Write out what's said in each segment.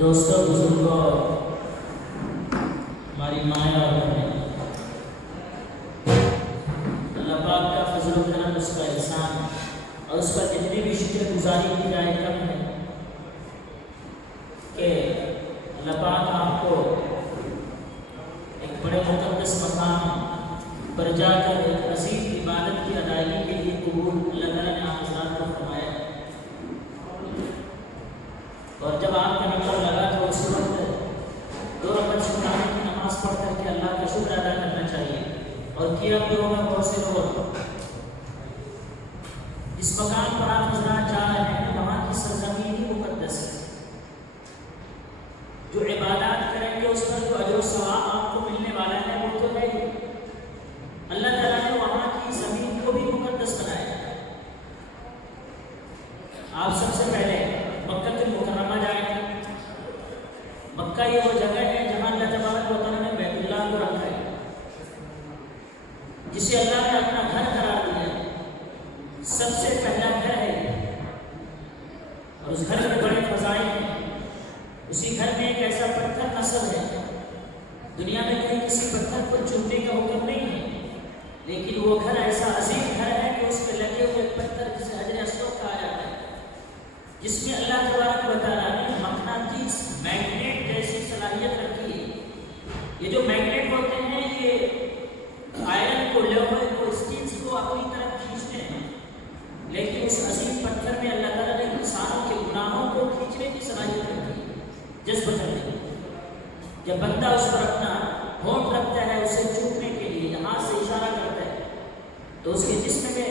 دوستوں، بزرگوں، ہماری مائیں اور بہنیں، اللہ پاک کا فضل و کرم، اس کا احسان اور اس پر جتنی بھی شکر گزاری کی جائے کم ہے کہ اللہ پاک آپ کو ایک بڑے مقدس مقام پر جا کر ایک عظیم عبادت کی ادائیگی کے لیے قبول اللہ تعالیٰ نے آپ حضرات کو فرمایا ہے۔ اور جب آپ کا نمبر لگا تو اس وقت 2 رکعت شکرانے کی نماز پڑھ کر کے اللہ کا شکر ادا کرنا چاہیے۔ اور کیا بھی ہوگا بہت سے لوگ اس مقام پر آپ حضرات جا رہے ہیں، وہاں کی سرزمین ہی مقدس ہے۔ جو عبادات کریں گے اس پر جو اجر و ثواب آپ کو ملنے والا ہے وہ تو ہے ہی، اللہ تعالیٰ نے وہاں کی زمین کو بھی مقدس بنایا ہے۔ آپ سب سے پہلے مکہ المکرمہ جائیں گے۔ مکہ یہ وہ جگہ ہے جہاں اللہ تبارک و تعالیٰ نے بیت اللہ کو رکھا ہے، جسے اللہ نے اپنا گھر قرار دیا ہے۔ سب سے پہلا گھر ہے اور اس گھر میں بڑے فضائل ہیں۔ اسی گھر میں ایک ایسا پتھر نصب ہے، دنیا میں کہیں کسی پتھر کو چومنے کا حکم نہیں ہے، لیکن وہ گھر ایسا عظیم گھر ہے کہ اس پہ لگے ہوئے پتھر جسے حجر اسود کہا جاتا ہے، جس میں اللہ تبارک و تعالیٰ نے مقناطیس میگنیٹ جیسی صلاحیت رکھی ہے۔ یہ جو میگنیٹ ہوتے ہیں یہ آئرن کو، لوہے کو، اسٹیلز کو اپنی طرف کھینچتے ہیں، لیکن اس عظیم پتھر میں اللہ تعالیٰ نے انسانوں کے گناہوں کو کھینچنے کی صلاحیت رکھی ہے، جذب کرنے کی۔ جب بندہ اس پر اپنا ہونٹ رکھتا ہے اسے چومنے کے لیے، ہاتھ سے اشارہ کرتا ہے، تو اس کے جسم میں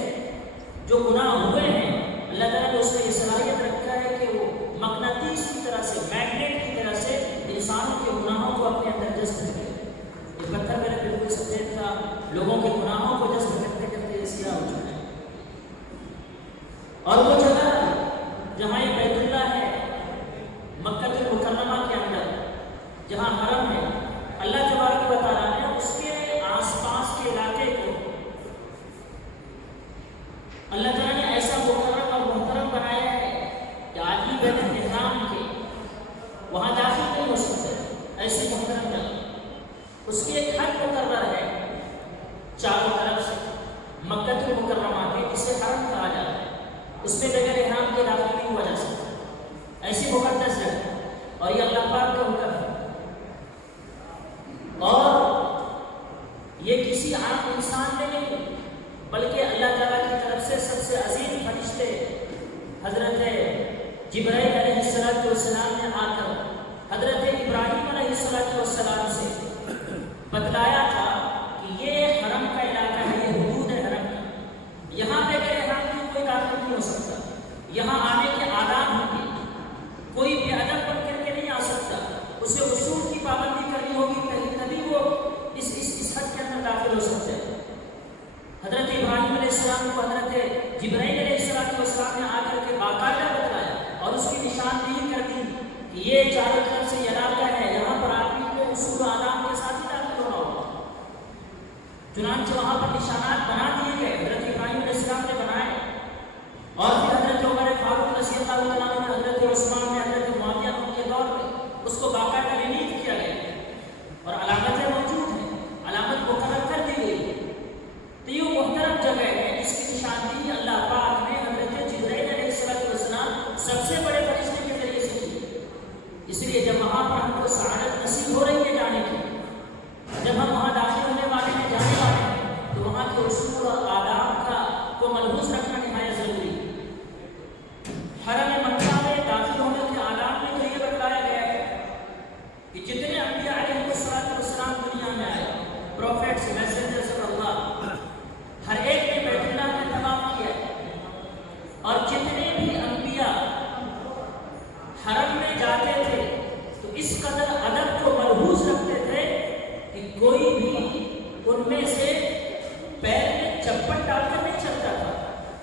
جو گناہ ہوئے ہیں اللہ تعالیٰ نے اس میں یہ صلاحیت رکھا ہے کہ وہ مقناطیس کی طرح سے، میگنیٹ کی طرح سے انسانوں کے گناہوں کو اپنے اندر جذب کرے۔ یہ پتھر میرے بالکل سفید تھا، لوگوں کے گناہوں کو جذب کرتے کرتے سیاہ ہو چکا ہے۔ اور وہ جگہ جہاں یہ بیت اللہ ہے مکہ المکرمہ کے اندر، جہاں حرم ہے، اللہ تبارک و تعالیٰ نے اس کے آس پاس کے علاقے کو اللہ تعالیٰ نے ایسا مکرم اور محترم بنایا ہے کہ آدمی بغیر احرام کے وہاں داخل نہیں ہو سکتے، ایسے محترم جگہ۔ اس کی ایک حد مقرر ہے چاروں طرف سے مکہ المکرمہ کے، جسے حرم کہا جاتا ہے، اس میں بغیر احرام کے داخل نہیں ہوا جا سکتا، ایسی مقدس جگہ، اور یہ اللہ پاک کا حکم ہے۔ اور یہ کسی عام انسان نے نہیں، بلکہ اللہ تعالیٰ کی طرف سے سب سے عظیم فرشتے حضرت جبرائیل علیہ السلام نے آ کر حضرت ابراہیم علیہ السلام سے بتلایا تھا کہ یہ حرم کا علاقہ ہے، یہ حدود ہے حرم کا، یہاں پہ اگر احرام کی کوئی داخل نہیں ہو سکتا، یہاں آنے کے آداب ہوں گے، کوئی بے ادب بن کر کے نہیں آ سکتا، اسے اصول کی پابندی کرنی ہوگی، تبھی وہ اس حد کے اندر داخل ہو سکتے ہیں۔ حضرت ابراہیم علیہ السلام کو حضرت جبرائیل علیہ السلام نے آ کر کے باقاعدہ بتلایا اور اس کی نشاندہی کر دی کہ یہ چاروں طرف سے یہ علاقہ ہے، یہاں پر آدمی کو اصول و آداب کے ساتھ ہی داخل ہونا ہوگا۔ چنانچہ وہاں پر نشانات بنا دیے گئے، حضرت ابراہیم علیہ السلام نے بنائے، اور پھر حضرت عمر فاروق رضی اللہ عنہ نے، حضرت عثمان نے، حضرت معاویہ کے دور میں اس کو باقاعدہ ریلیف کیا گیا اور علامتیں موجود ہیں، علامت مقرر کر دی گئی۔ تو یہ محترم جگہ ہے جس کی نشاندہی اللہ پاک نے حضرت جبرائیل علیہ السلام سب سے بڑے فرشتے کے ذریعے سے کی۔ اس لیے جب وہاں پر ہم کو سعادت نصیب ہو رہی ہے جانے کی، جب ہم وہاں داخل ہونے والے ہیں، جانے والے ہیں، تو وہاں کے اصول اور آداب کو ملحوظ رکھنا نہایت ضروری ہے۔ حرم مکہ میں داخل ہونے کے آداب میں تو یہ بتلایا گیا ہے کہ جتنے انبیاء علیہ السلام دنیا میں آئے، پروفیٹس، میسنجرز آف اللہ، ہر ایک نے بیت اللہ میں طواف کیا ہے، اور جتنے بھی انبیاء حرم میں جاتے تھے تو اس قدر ادب کو ملحوظ رکھتے تھے کہ کوئی بھی ان میں سے پیر میں چپل ڈال کر نہیں چلتا تھا،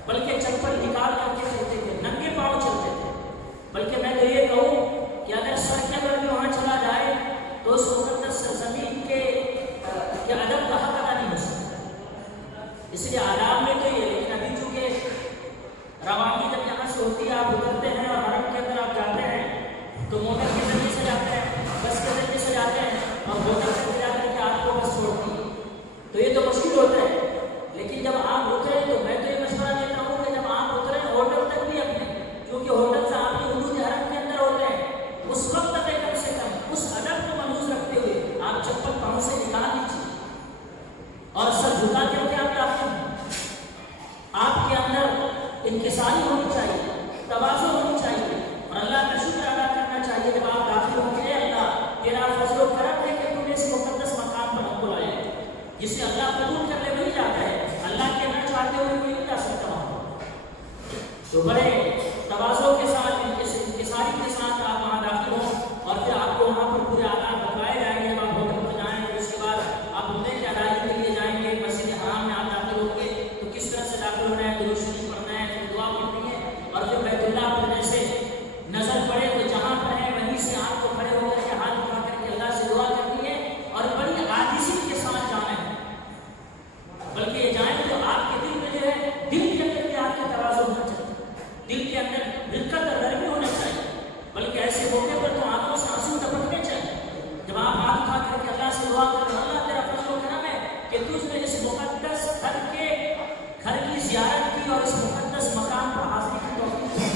بلکہ چپل نکال کر کے چلتے تھے، ننگے پاؤں چلتے تھے۔ بلکہ میں تو یہ کہوں کہ اگر سر کے بل بھی وہاں چلا جائے تو اس مقدس زمین کے ادب کا حق ادا نہیں ہو سکتا۔ اس لیے آداب میں تو یہ، لیکن ابھی چونکہ روانگی جب یہاں سے ہوتی ہے، آپ اترتے ہیں اور حرم کے اندر آپ جاتے ہیں، تو موٹر کے ذریعے سے جاتے ہیں، بس کے ذریعے سے جاتے ہیں اور ہوٹل سے جا کر کے آپ کو بس چھوڑتی ہے، تو یہ تو مشکل ہوتا ہے۔ لیکن جب آپ اترے تو میں تو یہ مشورہ دیتا ہوں کہ جب آپ اترے ہوٹل تک بھی اپنے، کیونکہ ہوٹل سے آپ کے حدود حرم کے اندر ہوتے ہیں، اس وقت تک کم سے کم اس ادب کو ملحوظ رکھتے ہوئے آپ چپل پاؤں سے نکال لیجیے اور سر جھکا کر کے آپ داخل ہوں۔ آپ کے اندر انکساری ہونی چاہیے، تواضع ہونی چاہیے اور اللہ کا شکر ادا کرنا چاہیے جب آپ داخل ہوں گے۔ اللہ تیرا فضل و کرم ہے کہ تم نے اس مقدس مقام پر ہم کو لایا ہے، جسے اللہ قبول کر لے وہی جاتا ہے، اللہ کے نہ چاہتے ہوئے کوئی نہیں جا سکتا وہاں۔ تو بڑے تواضع کے ساتھ، انکساری کے ساتھ آپ وہاں داخل ہوں اور پھر آپ کو وہاں پر پورے آداب بتائے جائیں گے۔ جب آپ ہوٹل پر جائیں گے اس کے بعد آپ عمرے کی ادائیگی کے لیے جائیں گے، مسجد حرام میں آپ داخل ہوں گے تو کس طرح سے داخل ہونا ہے، درود شریف پڑھنا ہے، پھر دعا پڑھنی ہے اور پھر بیت اللہ پر جیسے نظر پڑے تو جہاں پر ہے وہیں سے آپ کو کھڑے ہو کر کے ہاتھ اٹھا کر کے اللہ سے دعا کرنی ہے اور بڑی عاجزی کے ساتھ جانا ہے۔ بلکہ یہ جائیں تو آپ کے دل میں جو ہے، دل کے اندر بھی آپ کے تواضع ہونا چاہیے، دل کے اندر رقت اور نرمی ہونا چاہیے، بلکہ ایسے موقع پر تو آنکھوں سے آنسو ٹپکنے چاہیے جب آپ ہاتھ اٹھا کر کے اللہ سے دعا کر رہے ہیں، اللہ تیرا فضل و کرم ہے کہ تجھ نے اس مقدس گھر کی زیارت کی اور اس مقدس مقام پر حاضری کی توفیق دی۔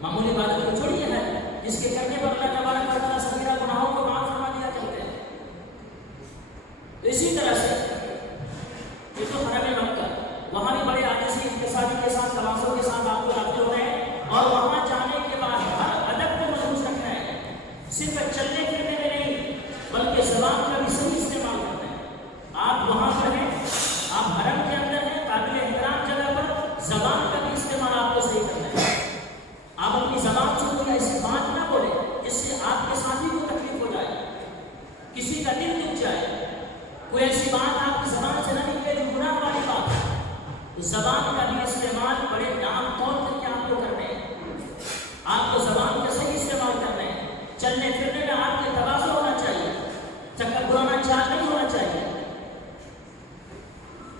معمولی باتوں کو چھوڑیے ہے جس کے کرنے پر اللہ تبارک و تعالیٰ صغیرہ گناہوں کو معاف فرما دیا کرتے ہیں۔ تو اسی طرح سے یہ تو حرم مکہ، وہاں بھی بڑے عاجزی، انکساری کے ساتھ، تواضع کے ساتھ آپ کو داخل ہونا ہے اور وہاں جانے کے بعد ہر ادب کو ملحوظ رکھنا ہے، صرف چلنے پھرنے میں نہیں بلکہ زبان کا بھی صحیح استعمال کرنا ہے۔ آپ وہاں پر ہیں، آپ حرم کے اندر ہیں، قابل احترام جگہ پر زبان کا بھی استعمال آپ کو صحیح کرنا ہے۔ آپ اپنی زبان سے کوئی ایسی بات نہ بولیں جس سے آپ کے ساتھی کو تکلیف ہو جائے، کسی کا دل دکھ جائے، کوئی ایسی بات آپ کی زبان سے نہ نکلے جو گناہ والی بات ہے۔ تو زبان کا بھی استعمال بڑے نام طور کر کے آپ کو کرنا ہے، آپ کو زبان کا صحیح استعمال کرنا ہے، چلنے پھرنے میں آپ کے تواضع ہونا چاہیے، تکبرانہ چال نہیں ہونا چاہیے۔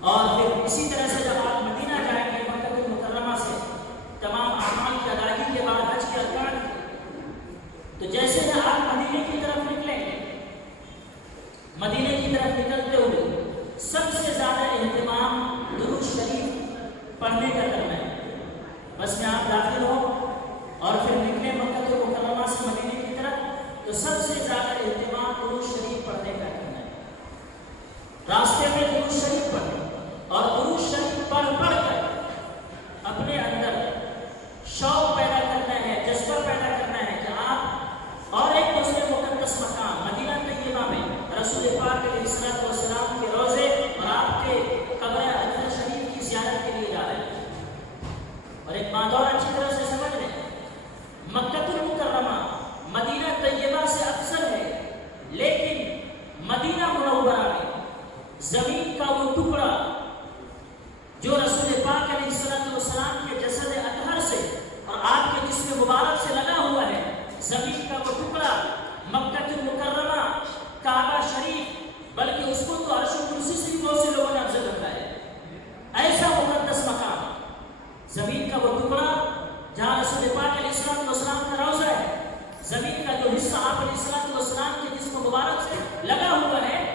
اور پھر اسی طرح سے جب آپ مدینہ جائیں گے، مکہ المکرمہ سے تمام اعمال کی ادائیگی کے بعد حج کے ارکان، تو جیسے ہی آپ مدینے کی طرف نکلیں گے، مدینے کی طرف نکلتے ہوئے سب سے زیادہ اہتمام درود شریف پڑھنے کا کرنا ہے۔ بس میں آپ داخل ہو اور پھر نکلے مکہ المکرمہ سے مدینے کی طرف تو سب سے زیادہ اہتمام درود شریف پڑھنے کا کرنا ہے۔ راستے میں درود شریف پڑھیں اور درود شریف پڑھ کر اپنے اندر شوق پیدا کرنا ہے، جذبہ پیدا کرنا ہے کہ آپ اور ایک دوسرے مقدس مقام مدینہ طیبہ میں رسول پاک علیہ الصلوۃ والسلام کے روضے اور آپ کے قبر حضرت شریف کی زیارت کے لیے جا رہے ہیں۔ اور ایک بات اور اچھی طرح سے سمجھ لیں، مکہ المکرمہ مدینہ طیبہ سے افضل ہے، لیکن مدینہ منورہ میں زمین کا وہ ٹکڑا جو رسول پاک علیہ الصلوۃ والسلام کے جسد اطہر سے اور آپ کے جسم مبارک سے لگا ہوا ہے، زمین کا وہ ٹکڑا مکہ المکرمہ کعبہ شریف، بلکہ اس کو تو عرش و کرسی سے بھی بہت سے لوگوں نے افضل رکھا ہے۔ ایسا مقدس مقام، زمین کا وہ ٹکڑا جہاں رسول پاک علیہ الصلوۃ والسلام کا روضہ ہے، زمین کا جو حصہ آپ علیہ الصلوۃ والسلام کے جسم مبارک سے لگا ہوا ہے،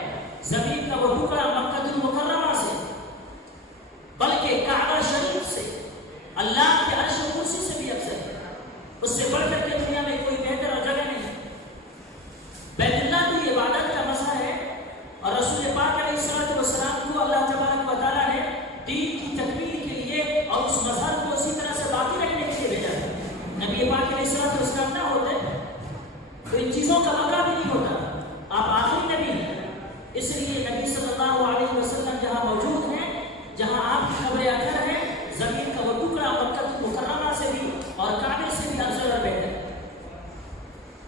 زمین کا وہ ٹکڑا مکہ المکرمہ سے بلکہ کعبہ شریف سے، اللہ کے عرش و کرسی سے بھی افضل ہے۔ اس سے بڑھ کر کے دنیا میں کوئی بہتر جگہ نہیں۔ بیت اللہ کی عبادت کا مسئلہ ہے اور رسول پاک علیہ الصلوۃ والسلام کو اللہ تبارک و تعالیٰ نے دین کی تکمیل کے لیے اور اس مذہب کو اسی طرح سے باقی رکھنے کے لیے بھیجا ہے۔ نبی پاک علیہ الصلوۃ والسلام نہ ہوتے تو ان چیزوں کا موقع بھی نہیں ہوتا، آپ آخری نبی ہیں، اس لیے نبی صلی اللہ علیہ وسلم جہاں موجود ہیں، جہاں آپ کی قبر اطہر ہے، زمین کا وہ ٹکڑا مکہ المکرمہ سے بھی اور کعبے سے بھی افضل اور بہتر ہے۔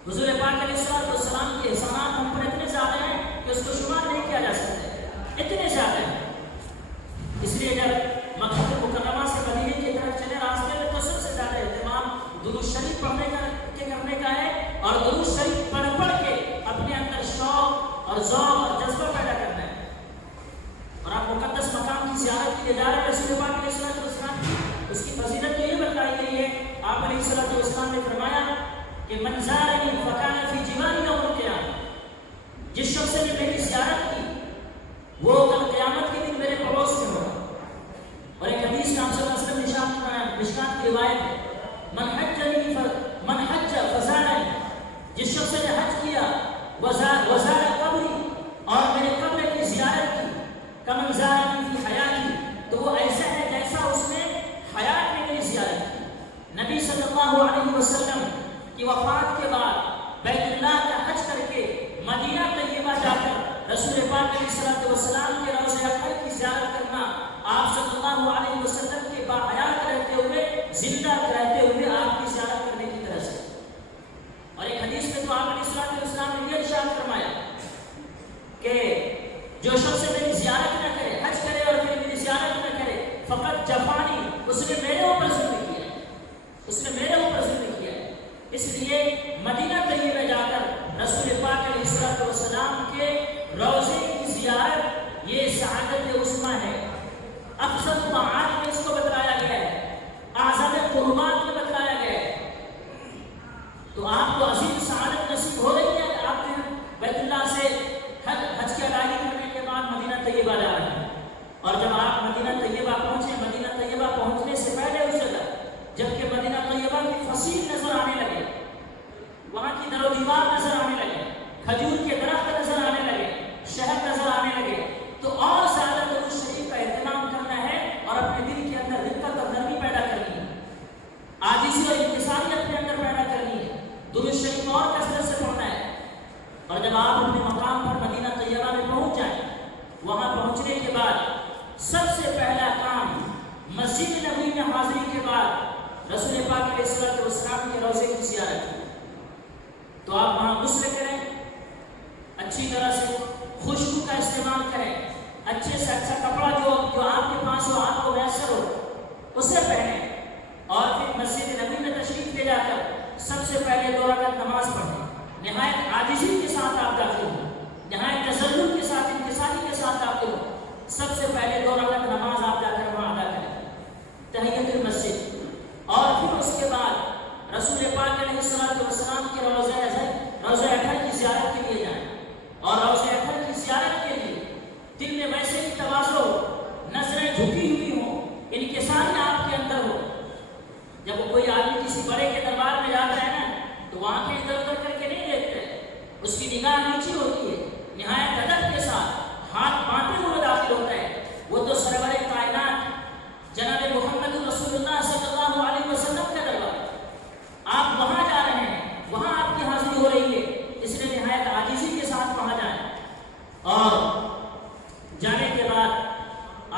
حضور پاک علیہ الصلوۃ والسلام کے احسانات ہم پر اتنے زیادہ ہیں کہ اس کو شمار نہیں کیا جا سکتا، اتنے زیادہ ہیں۔ اس لیے جب مکہ المکرمہ سے مدینے کی طرف چلے راستے میں تو سب سے زیادہ اہتمام درود شریف پڑھنے کا ہے اور درود شریف پڑھ کے اپنے اندر شوق اور ذوق اور جذبہ پیدا کرنا ہے۔ اور آپ مقدس مقام کی زیارت کے لیے جا رہے ہیں رسول پاک علیہ الصلوۃ والسلام، اس کی فضیلت تو یہ بتائی گئی ہے، آپ علیہ الصلوۃ والسلام نے فرمایا کہ من زارنی فکان فی جواری یوم القیامہ، جس شخص نے میری زیارت کی وہ کل قیامت کے دن میرے پڑوس میں ہوگا۔ اور ایک حدیث میں آپ صلی اللہ علیہ وسلم نے مشکات کی روایت ہے، من حج فزارنی، جس شخص نے حج کیا وزار قبری، اور میرے قبر کی زیارت کی، کمن زارنی فی حیاتی، تو وہ ایسا ہے جیسا اس نے حیات میں میری زیارت کی۔ نبی صلی اللہ علیہ وسلم کی وفات کے بعد بیت اللہ کا حج کر کے مدینہ طیبہ جا کر رسول پاک علیہ الصلوۃ والسلام کے روضہ اطہر کی زیارت کرنا آپ صلی اللہ علیہ وسلم کے باحیات رہتے ہوئے، زندہ رہتے ہوئے آپ کی زیارت کرنے کی طرح سے۔ اور ایک حدیث میں تو آپ علیہ الصلوۃ والسلام نے یہ ارشاد فرمایا کہ جو شخص میری زیارت نہ کرے، حج کرے اور پھر میری زیارت نہ کرے، فقط جفانی، اس نے میرے اوپر ظلم کیا ہے، اس نے میرے اوپر ظلم کیا ہے۔ اس لیے مدینہ طیبہ جا کر رسول پاک علیہ الصلوۃ والسلام کے روضے کی زیارت یہ سعادت عظمیٰ ہے۔ افضل طاعات میں اس کو بتلایا گیا ہے، اعظم قربات میں بتلایا گیا ہے۔ تو آپ کو عظیم سعادت نصیب ہو رہی ہے کہ آپ نے بیت اللہ سے حج کی ادائیگی کرنے کے بعد مدینہ طیبہ جا رہے ہیں۔ اور جب آپ مدینہ طیبہ پہنچے، مدینہ طیبہ پہنچنے سے پہلے اس جگہ جبکہ مدینہ طیبہ کی فصیل نظر آنے لگے، وہاں کی در و دیوار نظر آنے لگے، کھجور کے درخت نظر آنے لگے، شہر نظر آنے لگے، تو اور زیادہ درود شریف کا اہتمام کرنا ہے اور اپنے دل کے اندر رقت اور نرمی پیدا کرنی ہے، عاجزی اور انکساری اپنے اندر پیدا کرنی ہے، درود شریف اور کثرت سے پڑھنا ہے۔ اور جب آپ اپنے مقام پر مدینہ طیبہ میں پہنچ جائیں، وہاں پہنچنے کے بعد سب سے پہلا کام مسجد نبوی میں حاضری کے بعد رسول پاک علیہ الصلوۃ والسلام کے روضے کی زیارت کی۔ تو آپ وہاں غسل کریں، اچھی طرح سے خوشبو کا استعمال کریں، اچھے سے اچھا کپڑا جو آپ کے پاس ہو، آپ کو میسر ہو، اسے پہنیں، اور پھر مسجد نبی میں تشریف لے جا کر سب سے پہلے 2 رکعت نماز پڑھیں۔ نہایت عاجزی کے ساتھ آپ داخل ہوں، نہایت تذلل کے ساتھ، انکساری کے ساتھ داخل ہوں۔ سب سے پہلے 2 رکعت نماز آپ جا کر وہاں ادا کریں، تحیۃ المسجد، اور پھر اس کے بعد رسول پاک علیہ الصلوۃ والسلام کے روضہ اطہر کی زیارت کے لیے جائیں۔ اور روضہ اطہر کی زیارت کے لیے دل میں ویسے ہی تواضع ہو، نظریں جھکی ہوئی ہوں، انکساری آپ کے اندر ہو۔ جب کوئی آدمی کسی بڑے کے دربار میں جاتا ہے نا تو وہاں کے ادھر ادھر کر کے نہیں دیکھتے، اس کی نگاہ نیچی ہوتی ہے، نہایت ادب کے ساتھ ہاتھ باندھے ہوئے داخل ہوتا ہے۔ وہ تو سرور کائنات جناب محمد رسول اللہ صلی اللہ علیہ وسلم کا دربار، آپ وہاں جا رہے ہیں، وہاں آپ کی حاضری ہو رہی ہے، اس لیے نہایت عاجزی کے ساتھ وہاں جائیں۔ اور جانے کے بعد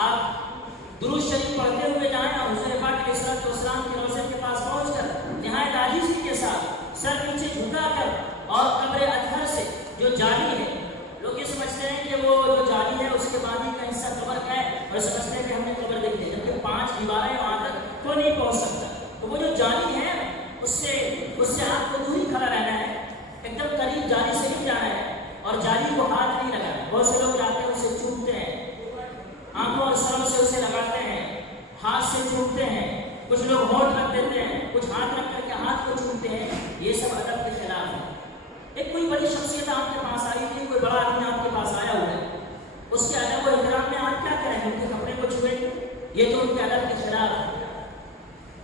آپ درود شریف پڑھتے ہوئے جائیں، اور حضور پاک علیہ الصلوۃ والسلام کے روضے کے پاس پہنچ کر نہایت عاجزی کے ساتھ سر نیچے جھکا کر، اور قبر اطہر سے جو جالی ہے، لوگ یہ سمجھتے ہیں کہ وہ جو جالی ہے اس کے بعد ہی کا حصہ قبر کا ہے، اور سمجھتے ہیں کہ ہم نے قبر دیکھ لی، جبکہ 5 دیواریں وہاں تک کوئی نہیں پہنچ سکتا۔ تو وہ جو جالی ہے اس سے آپ کو دور ہی کھڑا رہنا ہے، ایک دم قریب جالی سے نہیں جانا ہے، اور جالی کو ہاتھ نہیں لگانا۔ بہت سے لوگ جاتے ہیں اسے چومتے ہیں، آنکھوں اور سروں سے اسے لگاتے ہیں، ہاتھ سے چومتے ہیں، کچھ لوگ ہونٹ رکھ دیتے ہیں، کچھ ہاتھ رکھ کر کے ہاتھ کو چومتے ہیں، یہ سب ادب کے خلاف ہے۔ ایک کوئی بڑی شخصیت آپ کے پاس آئی تھی، کوئی بڑا آدمی آپ کے پاس آیا ہوا ہے، اس کے ادب و احترام میں آپ کیا کریں گے؟ ان کے کپڑے کو چھوئیں گے؟ یہ تو ان کے ادب کے خلاف ہے۔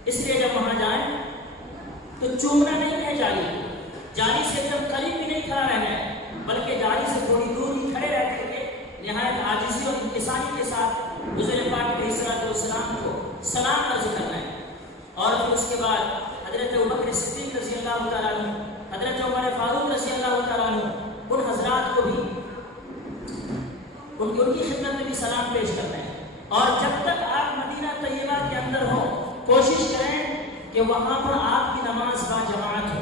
اس لیے جب وہاں جائیں تو چومنا نہیں ہے، جالی سے ایک دم قریب بھی نہیں کھڑا رہنا ہے، بلکہ جالی سے تھوڑی دور ہی کھڑے رہ کر کے نہایت عاجزی اور انکساری کے ساتھ حضور پاک علیہ الصلوۃ والسلام کو سلام عرض کرنا ہے۔ اور پھر اس کے بعد حضرت ابوبکر صدیق رضی اللہ تعالیٰ عنہ، حضرت عمر فاروق رضی اللہ تعالیٰ عنہ، ان حضرات کو بھی ان کی خدمت میں بھی سلام پیش کرنا ہے۔ اور جب تک آپ مدینہ طیبہ کے اندر ہوں، کوشش کریں کہ وہاں پر آپ کی نماز با جماعت ہو۔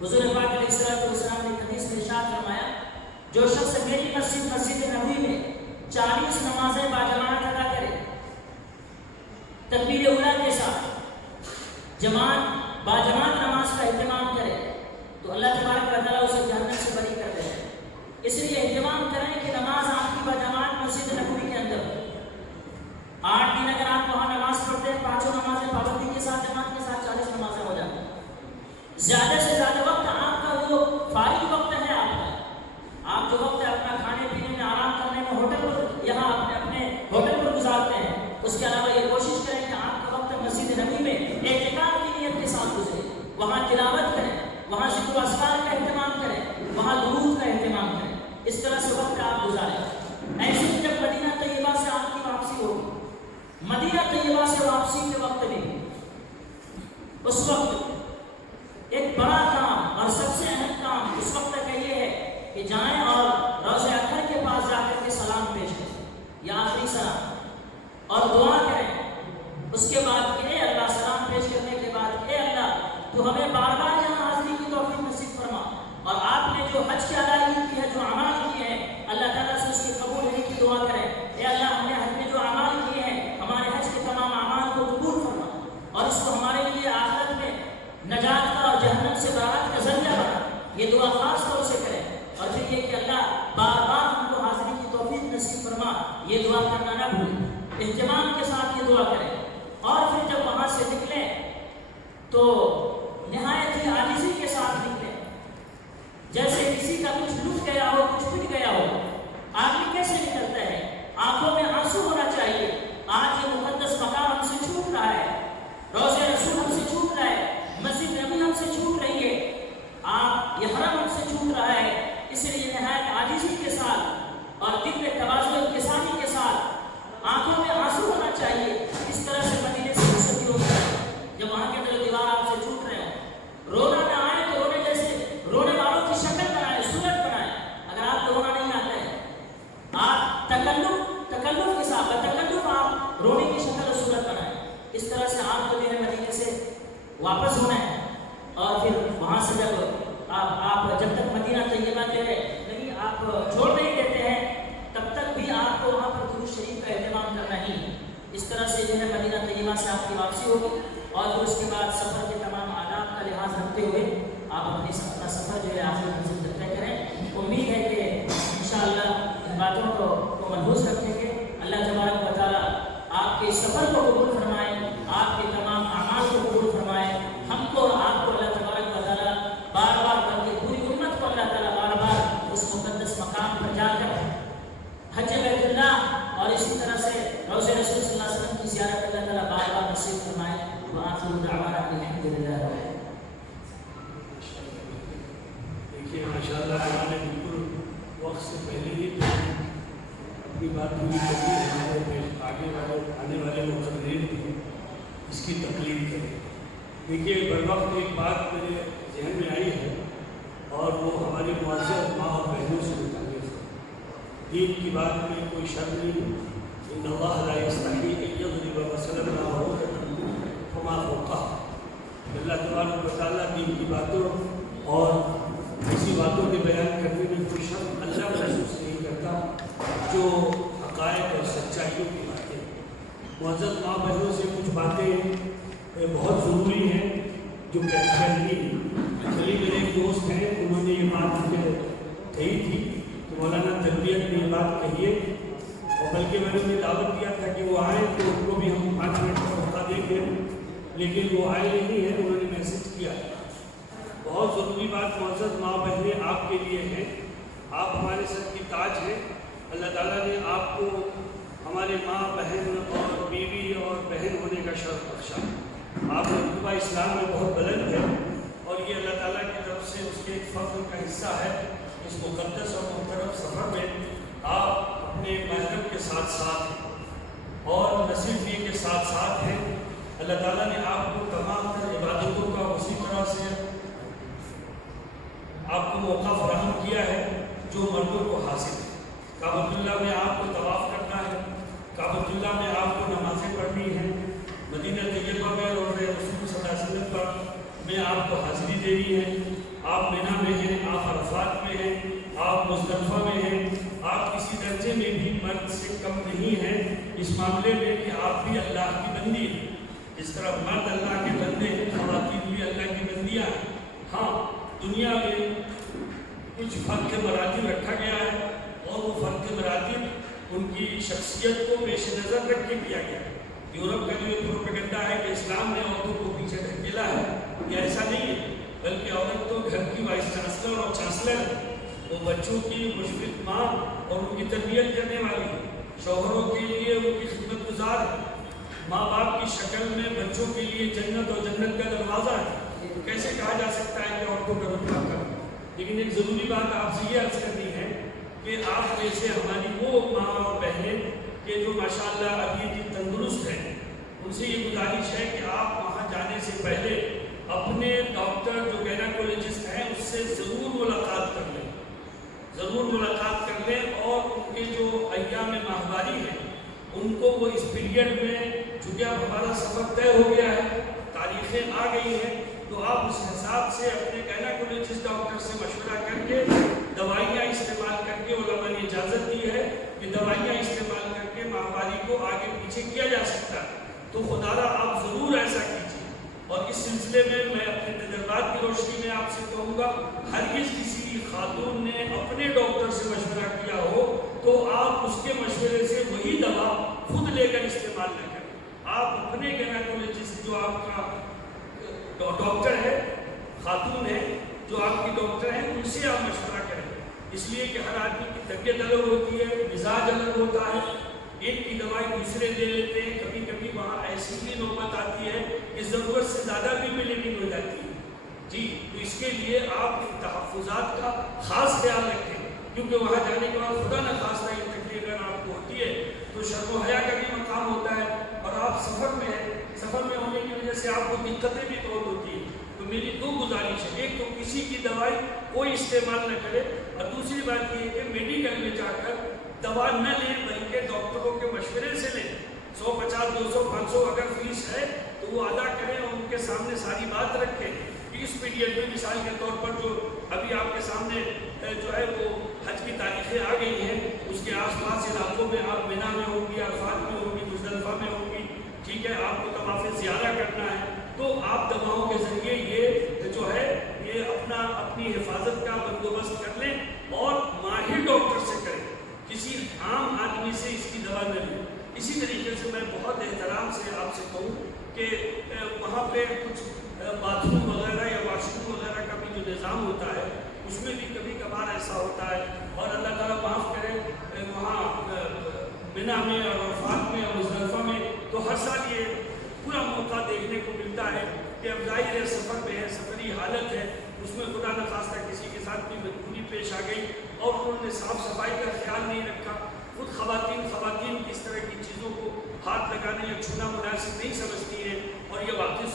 حضور پاک علیہ الصلوۃ والسلام نے حدیث میں ارشاد فرمایا، جو شخص میری مسجد نبوی میں 40 نمازیں با جماعت ادا کرے، تکبیر اولیٰ کے ساتھ با جماعت نماز کا اہتمام کرے، تو اللہ تبارک و تعالیٰ اسے جہنم سے بری کر دے۔ اس لیے اہتمام کریں کہ نماز آپ کی با جماعت مسجد نبوی کے اندر 8 دن اگر آپ وہاں نماز پڑھتے ہیں، 5 نمازیں پابندی کے ساتھ جماعت کے ساتھ 40 نمازیں ہو جاتی ہیں۔ زیادہ سے زیادہ وقت آپ کا جو فارغ وقت ہے آپ کا، آپ جو وقت اپنا کھانے پینے میں آرام کرنے میں ہوٹل پر یہاں اپنے ہوٹل پر گزارتے ہیں، اس کے علاوہ یہ کوشش کریں کہ آپ کا وقت مسجد نبی میں اعتکاف کی نیت کے ساتھ گزرے، وہاں تلاوت کریں، وہاں ذکر و اذکار کا اہتمام کریں، وہاں درود کا اہتمام کریں، اس طرح سے وقت آپ گزاریں۔ ایسے ہی جب مدینہ طیبہ سے آپ کی واپسی ہوگی، مدینہ طیبہ سے واپسی کے وقت بھی اس وقت ایک بڑا کام اور سب سے اہم کام اس وقت کا یہ ہے کہ جائیں اور روضہ اطہر کے پاس جا کر کے سلام پیش کریں، یا آخری سلام، اور دعا کریں۔ اس کے بعد کہ اے اللہ، سلام پیش کرنے کے بعد کہ اے اللہ تو ہمیں بار بار یہاں حاضری کی توفیق نصیب فرما، اور آپ نے جو حج کی ادائیگی کی ہے، جو اعمال کیے ہیں، اللہ تعالیٰ سے اس کے قبول ہونے کی دعا کریں۔ اے اللہ، ہم نے حج میں جو اعمال کیے ہیں، ہمارے حج کے تمام اعمال کو قبول فرما، اور اس کو ہمارے لیے آخرت میں نجات کا اور جہنم سے برات کا ذریعہ بنا۔ یہ دعا خاص طور سے کریں، اور پھر یہ کہ اللہ بار بار ہم کو حاضری کی توفیق نصیب فرما، یہ دعا کرنا نہ بھولیں، اہتمام کے ساتھ یہ دعا کریں۔ اور پھر جب وہاں سے نکلیں تو نہایت ہی عاجزی کے ساتھ نکلیں، جیسے کسی کا کچھ لٹ گیا ہو، کچھ پٹ گیا ہو۔ آدمی کیسے نکلتا ہے؟ آنکھوں میں آنسو ہونا چاہیے۔ آج یہ مقدس مقام ہم سے چھوٹ رہا ہے، روضہ رسول ہم سے چھوٹ رہا ہے، مسجد نبی ہم سے چھوٹ رہی ہے، آپ یہ حرم ہم سے چھوٹ رہا ہے۔ اس لیے نہایت عاجزی کے ساتھ اور دل میں تواضع و انکساری کے ساتھ آنکھوں میں آنسو ہونا چاہیے۔ اس طرح سے مدینے سے رخصتی ہوگی جب وہاں کے در دیوار آپ سے چھوٹ رہے ہیں۔ رونا نہ آئے تو رونے جیسے رونے والوں کی شکل بنائے، صورت بنائے۔ اگر آپ کو رونا نہیں آتا ہے، آپ تکلف کے ساتھ بتکلف آپ رونے کی شکل اور صورت بنائیں۔ اس طرح سے آپ کو میرے مدینے سے واپس ہونا ہے، اور پھر وہاں سے جب تک مدینہ طیبہ کے نہیں آپ چھوڑ نہیں دیتے ہیں، تب تک بھی آپ کو وہاں پر درود شریف کا اہتمام کرنا ہی۔ اس طرح سے جو ہے مدینہ طیبہ سے آپ کی واپسی ہوگی، اور پھر اس کے بعد سفر کے تمام آداب کا لحاظ رکھتے ہوئے آپ اپنا سفر جو ہے آخری منزل تک طے کریں۔ امید ہے کہ انشاءاللہ ان باتوں کو ملحوظ رکھیں گے۔ اللہ تبارک و تعالیٰ آپ کے سفر کو قبول فرمائے، آپ کے تمام اعمال کو قبول فرمائے، ہم کو اور آپ کو اللہ تبارک و تعالیٰ بار بار بلکہ پوری امت کو اللہ تعالیٰ بار بار اس مقدس مقام پر جا کر حج بیت اللہ اور اسی طرح سے روضہ رسول صلی اللہ علیہ وسلم کی زیارت اللہ تعالیٰ بار بار نصیب فرمائے۔ وآخر دعوانا الحمدللہ۔ دیکھیے ماشاءاللہ ہم نے بالکل وقت سے پہلے ہی اپنی بات پوری کر دی ہے، ہمارے آگے آنے والے مقررین بھی اس کی تقلید کریں۔ دیکھیے بر وقت ایک بات میرے ذہن میں آئی ہے، اور وہ ہماری معزز ماں اور بہنوں سے متعلق ہے۔ دین کی بات میں کوئی شک نہیں، ان اللہ لا یستحیی ان یضرب مثلا ما بعوضۃ فما فوقہا۔ اللہ تبارک و تعالیٰ دین کی باتوں اور اسی باتوں کے بیان کرنے میں کوئی شک اللہ محسوس نہیں کرتا جو حقائق اور سچائیوں کی باتیں۔ معزز ماں بہنوں سے کچھ باتیں بہت ضروری ہیں جو کہنی ہیں۔ چلیے میرے ایک دوست ہیں، انہوں نے یہ بات مجھے کہی تھی کہ مولانا تربیت نے یہ بات کہی ہے، اور بلکہ میں نے انہیں دعوت دیا تھا کہ وہ آئیں تو ان کو بھی ہم 5 منٹ کا موقع دیں گے، لیکن وہ آئے نہیں ہیں۔ انہوں نے میسج کیا بہت ضروری بات معزز ماں بہنیں آپ کے لیے ہیں، آپ ہمارے سر کی تاج ہیں۔ اللہ تعالیٰ نے آپ کو ہمارے ماں بہن اور بیوی اور بہن ہونے کا شرف بخشا۔ آپ کا رتبہ اسلام میں بہت بلند ہے، اور یہ اللہ تعالیٰ کی طرف سے اس کے ایک فضل کا حصہ ہے۔ اس مقدس اور محترم سفر میں آپ اپنے محرم کے ساتھ ساتھ اور نصیب یہ کے ساتھ ساتھ ہیں۔ اللہ تعالیٰ نے آپ کو تمام تر عبادتوں کا اسی طرح سے آپ کو موقع فراہم کیا ہے جو مردوں کو حاصل ہے۔ کعبۃ اللہ میں آپ کو طواف کرنا ہے، کعبۃ اللہ میں آپ کو نمازیں پڑھنی ہیں، مدینہ طیبہ میں اور رسول صلی اللہ علیہ وسلم پر میں آپ کو حاضری دینی ہے۔ آپ منی میں ہیں، آپ عرفات میں ہیں، آپ مزدلفہ میں ہیں، آپ کسی درجے میں بھی مرد سے کم نہیں ہیں اس معاملے میں کہ آپ بھی اللہ کی بندی ہیں۔ اس طرح مرد اللہ کے بندے ہیں، خواتین بھی اللہ کی بندیاں ہیں۔ ہاں دنیا میں کچھ فرق مراتب رکھا گیا ہے، اور وہ فرق مراتب ان کی شخصیت کو پیش نظر رکھ کے کیا گیا ہے۔ یورپ کا جو پروپیگنڈا ہے کہ اسلام نے عورتوں کو پیچھے دھکیلا ہے، یہ ایسا نہیں ہے، بلکہ عورت تو گھر کی وائس چانسلر اور چانسلر ہے، وہ بچوں کی مشفق ماں اور ان کی تربیت کرنے والی، شوہروں کے لیے ان کی خدمت گزار ہے، ماں باپ کی شکل میں بچوں کے لیے جنت اور جنت کا دروازہ ہے۔ کیسے کہا جا سکتا ہے کہ عورتوں کا رتبہ کم؟ لیکن ایک ضروری بات آپ سے یہ عرض کرنی ہے کہ آپ میں سے ہماری وہ ماں اور بہنیں کہ جو ماشاءاللہ ابھی بھی تندرست ہیں، ان سے یہ گزارش ہے کہ آپ وہاں جانے سے پہلے اپنے ڈاکٹر جو گائنیکولوجسٹ ہیں اس سے ضرور ملاقات کر لیں، ضرور ملاقات کر لیں، اور ان کے جو ایام ماہواری ہیں ان کو وہ اس پیریڈ میں، چونکہ اب ہمارا سفر طے ہو گیا ہے، تاریخیں آ گئی ہیں، تو آپ اس حساب سے اپنے گائنیکولوجسٹ ڈاکٹر سے مشورہ کر کے دوائیاں استعمال کر کے، علماء نے اجازت دی ہے کہ دوائیاں استعمال کر کے ماہواری کو آگے پیچھے کیا جا سکتا ہے، تو خدا را آپ ضرور ایسا کیجیے۔ اور اس سلسلے میں اپنے تجربات کی روشنی میں آپ سے کہوں گا، ہرگز کسی خاتون نے اپنے ڈاکٹر سے مشورہ کیا ہو تو آپ اس کے مشورے سے وہی دوا خود لے کر استعمال نہ کریں۔ آپ اپنے گائنیکولوجسٹ جو آپ کا ڈاکٹر ہے، خاتون ہے جو آپ کی ڈاکٹر ہیں، ان سے آپ مشورہ کریں، اس لیے کہ ہر آدمی کی طبیعت الگ ہوتی ہے، مزاج الگ ہوتا ہے، ایک کی دوائی دوسرے دے لیتے ہیں، کبھی کبھی وہاں ایسی بھی نوبت آتی ہے کہ ضرورت سے زیادہ بھی بلیڈنگ ہو جاتی ہے۔ جی، تو اس کے لیے آپ ان تحفظات کا خاص خیال رکھیں، کیونکہ وہاں جانے کے بعد خدا نہ خواستہ یہ تکلیف اگر آپ کو ہوتی ہے تو شرم و حیا کا بھی مقام ہوتا ہے، اور آپ سفر میں ہیں، سفر میں ہونے کی وجہ سے آپ کو دقتیں بھی بہت ہوتی ہیں۔ تو میری دو گزارش ہے، ایک تو کسی کی دوائی کوئی استعمال نہ کرے، اور دوسری بات یہ ہے کہ میڈیکل میں جا کر دوا نہ لیں بلکہ ڈاکٹروں کے مشورے سے لیں۔ 150 200 500 اگر فیس ہے تو وہ ادا کریں اور ان کے سامنے ساری بات رکھیں کہ اس پیریڈ میں مثال کے طور پر جو ابھی آپ کے سامنے جو ہے وہ حج کی تاریخیں آ گئی ہیں، اس کے آس پاس علاقوں میں آپ مینا میں ہوں گی، عرفات میں ہوں گی، مزدلفہ میں ہوں گی، ٹھیک ہے، آپ کو طواف زیارہ کرنا ہے، تو آپ دواؤں کے ذریعے یہ جو ہے یہ اپنی حفاظت کا بندوبست کر لیں، اور ماہر ڈاکٹر سے کریں، کسی عام آدمی سے اس کی دوا نہ لیں۔ اسی طریقے سے میں بہت احترام سے آپ سے کہوں کہ وہاں پہ کچھ باتھ روم وغیرہ یا واش روم وغیرہ کا بھی جو نظام ہوتا ہے اس میں بھی کبھی کبھار ایسا ہوتا ہے، اور اللہ تعالیٰ معاف کرے، وہاں مینا میں اور عرفات میں اور مزدلفہ میں تو ہر سال یہ پورا موقع دیکھنے کو ملتا ہے کہ اب ظاہر ہے سفر میں ہے، سفری حالت ہے، اس میں خدا نخواستہ کسی کے ساتھ بھی مجبوری پیش آ گئی اور انہوں نے صاف صفائی کا خیال نہیں رکھا، خود خواتین اس طرح کی چیزوں کو ہاتھ لگانا یا چھونا مناسب نہیں سمجھتی ہیں، اور یہ واقعی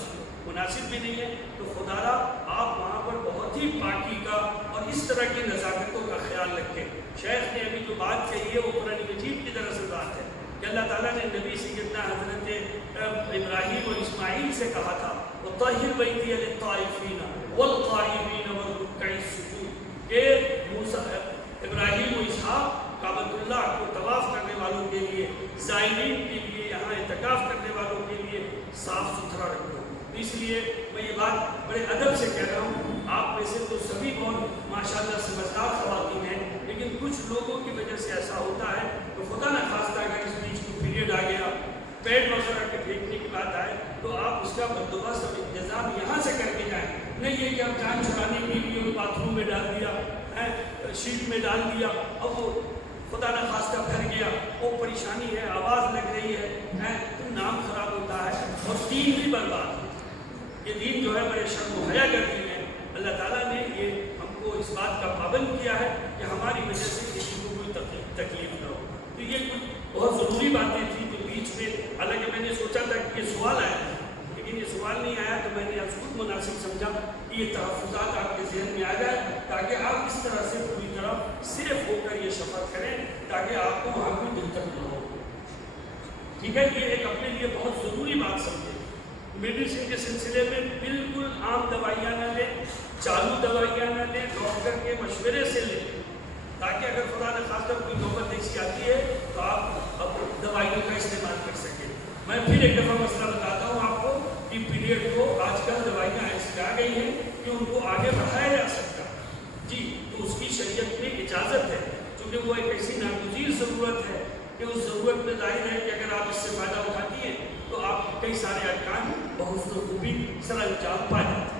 مناسب بھی نہیں ہے، تو خدا را آپ وہاں پر بہت ہی پاکی کا اور اس طرح کی نزاکتوں کا خیال رکھیں۔ شیخ نے ابھی جو بات کہی ہے وہ قرآن مجید کی دراصل بات ہے کہ اللہ تعالیٰ نے نبی سیدنا حضرت ابراہیم اور اسماعیل سے کہا تھا وَطَهِّرْ بَيْتِيَ لِلطَّائِفِينَ وَالْقَائِمِينَ وَالرُّكَّعِ السُّجُودِ، کہ ابراہیم و اسحاق کعبۃ اللہ کو طواف کرنے والوں کے لیے، زائرین کے لیے، یہاں اعتکاف کرنے والوں کے لیے صاف ستھرا رکھو۔ اس لیے میں یہ بات بڑے ادب سے کہہ رہا ہوں، آپ میں سے تو سبھی بہت ماشاءاللہ سمجھدار خواتین ہیں، لیکن کچھ لوگوں کی وجہ سے ایسا ہوتا ہے تو خدا نہ خواستہ اگر اس بیچ کو پیریڈ آ گیا، پیڈ وغیرہ کے پھینکنے کی بات آئے تو آپ اس کا بندوبست اور انتظام یہاں سے کر کے جائیں، نہیں یہ کہ آپ جان چھڑانے کے لیے باتھ روم میں ڈال دیا، شیٹ میں ڈال دیا، اب وہ خدا نہ خواستہ بھر گیا، وہ پریشانی ہے، آواز لگ رہی ہے، تو نام خراب ہوتا ہے اور دین بھی برباد ہے۔ یہ دین جو ہے بڑے شرم و حیا کا دین ہے، اللہ تعالیٰ نے یہ ہم کو اس بات کا پابند کیا ہے کہ ہماری وجہ سے کسی کو کوئی تکلیف نہ ہو۔ تو یہ کچھ بہت ضروری باتیں تھیں جو بیچ میں، حالانکہ میں نے سوچا تھا کہ یہ سوال آیا، لیکن یہ سوال نہیں آیا تو میں نے اب خود مناسب سمجھا کہ یہ تحفظات آپ کے ذہن میں آ جائے تاکہ آپ اس طرح سے پوری طرح سیف ہو کر یہ سفر کریں، تاکہ آپ کو وہاں کوئی دقت نہ ہو۔ ٹھیک ہے، یہ ایک اپنے لیے بہت ضروری بات سمجھیں۔ میڈیسن کے سلسلے میں بالکل عام دوائیاں نہ لیں، چالو دوائیاں نہ لیں، ڈاکٹر کے مشورے سے لیں، تاکہ اگر خدا نہ خواستہ کوئی نوبت ایسی آتی ہے تو آپ اب دوائیوں کا استعمال کر سکیں۔ میں پھر ایک دفعہ مسئلہ بتاتا ہوں آپ کو کہ پیریڈ کو آج کل دوائیاں ایسی آ گئی ہیں کہ ان کو آگے بڑھایا جا سکتا ہے، جی، تو اس کی شریعت میں اجازت ہے، چونکہ وہ ایک ایسی ناگزیر ضرورت ہے کہ اس ضرورت میں ظاہر ہے کہ اگر آپ اس سے فائدہ اٹھاتی ہیں تو آپ کئی سارے ارکان بحسن خوبی سر انجام پائے جاتے ہیں۔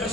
10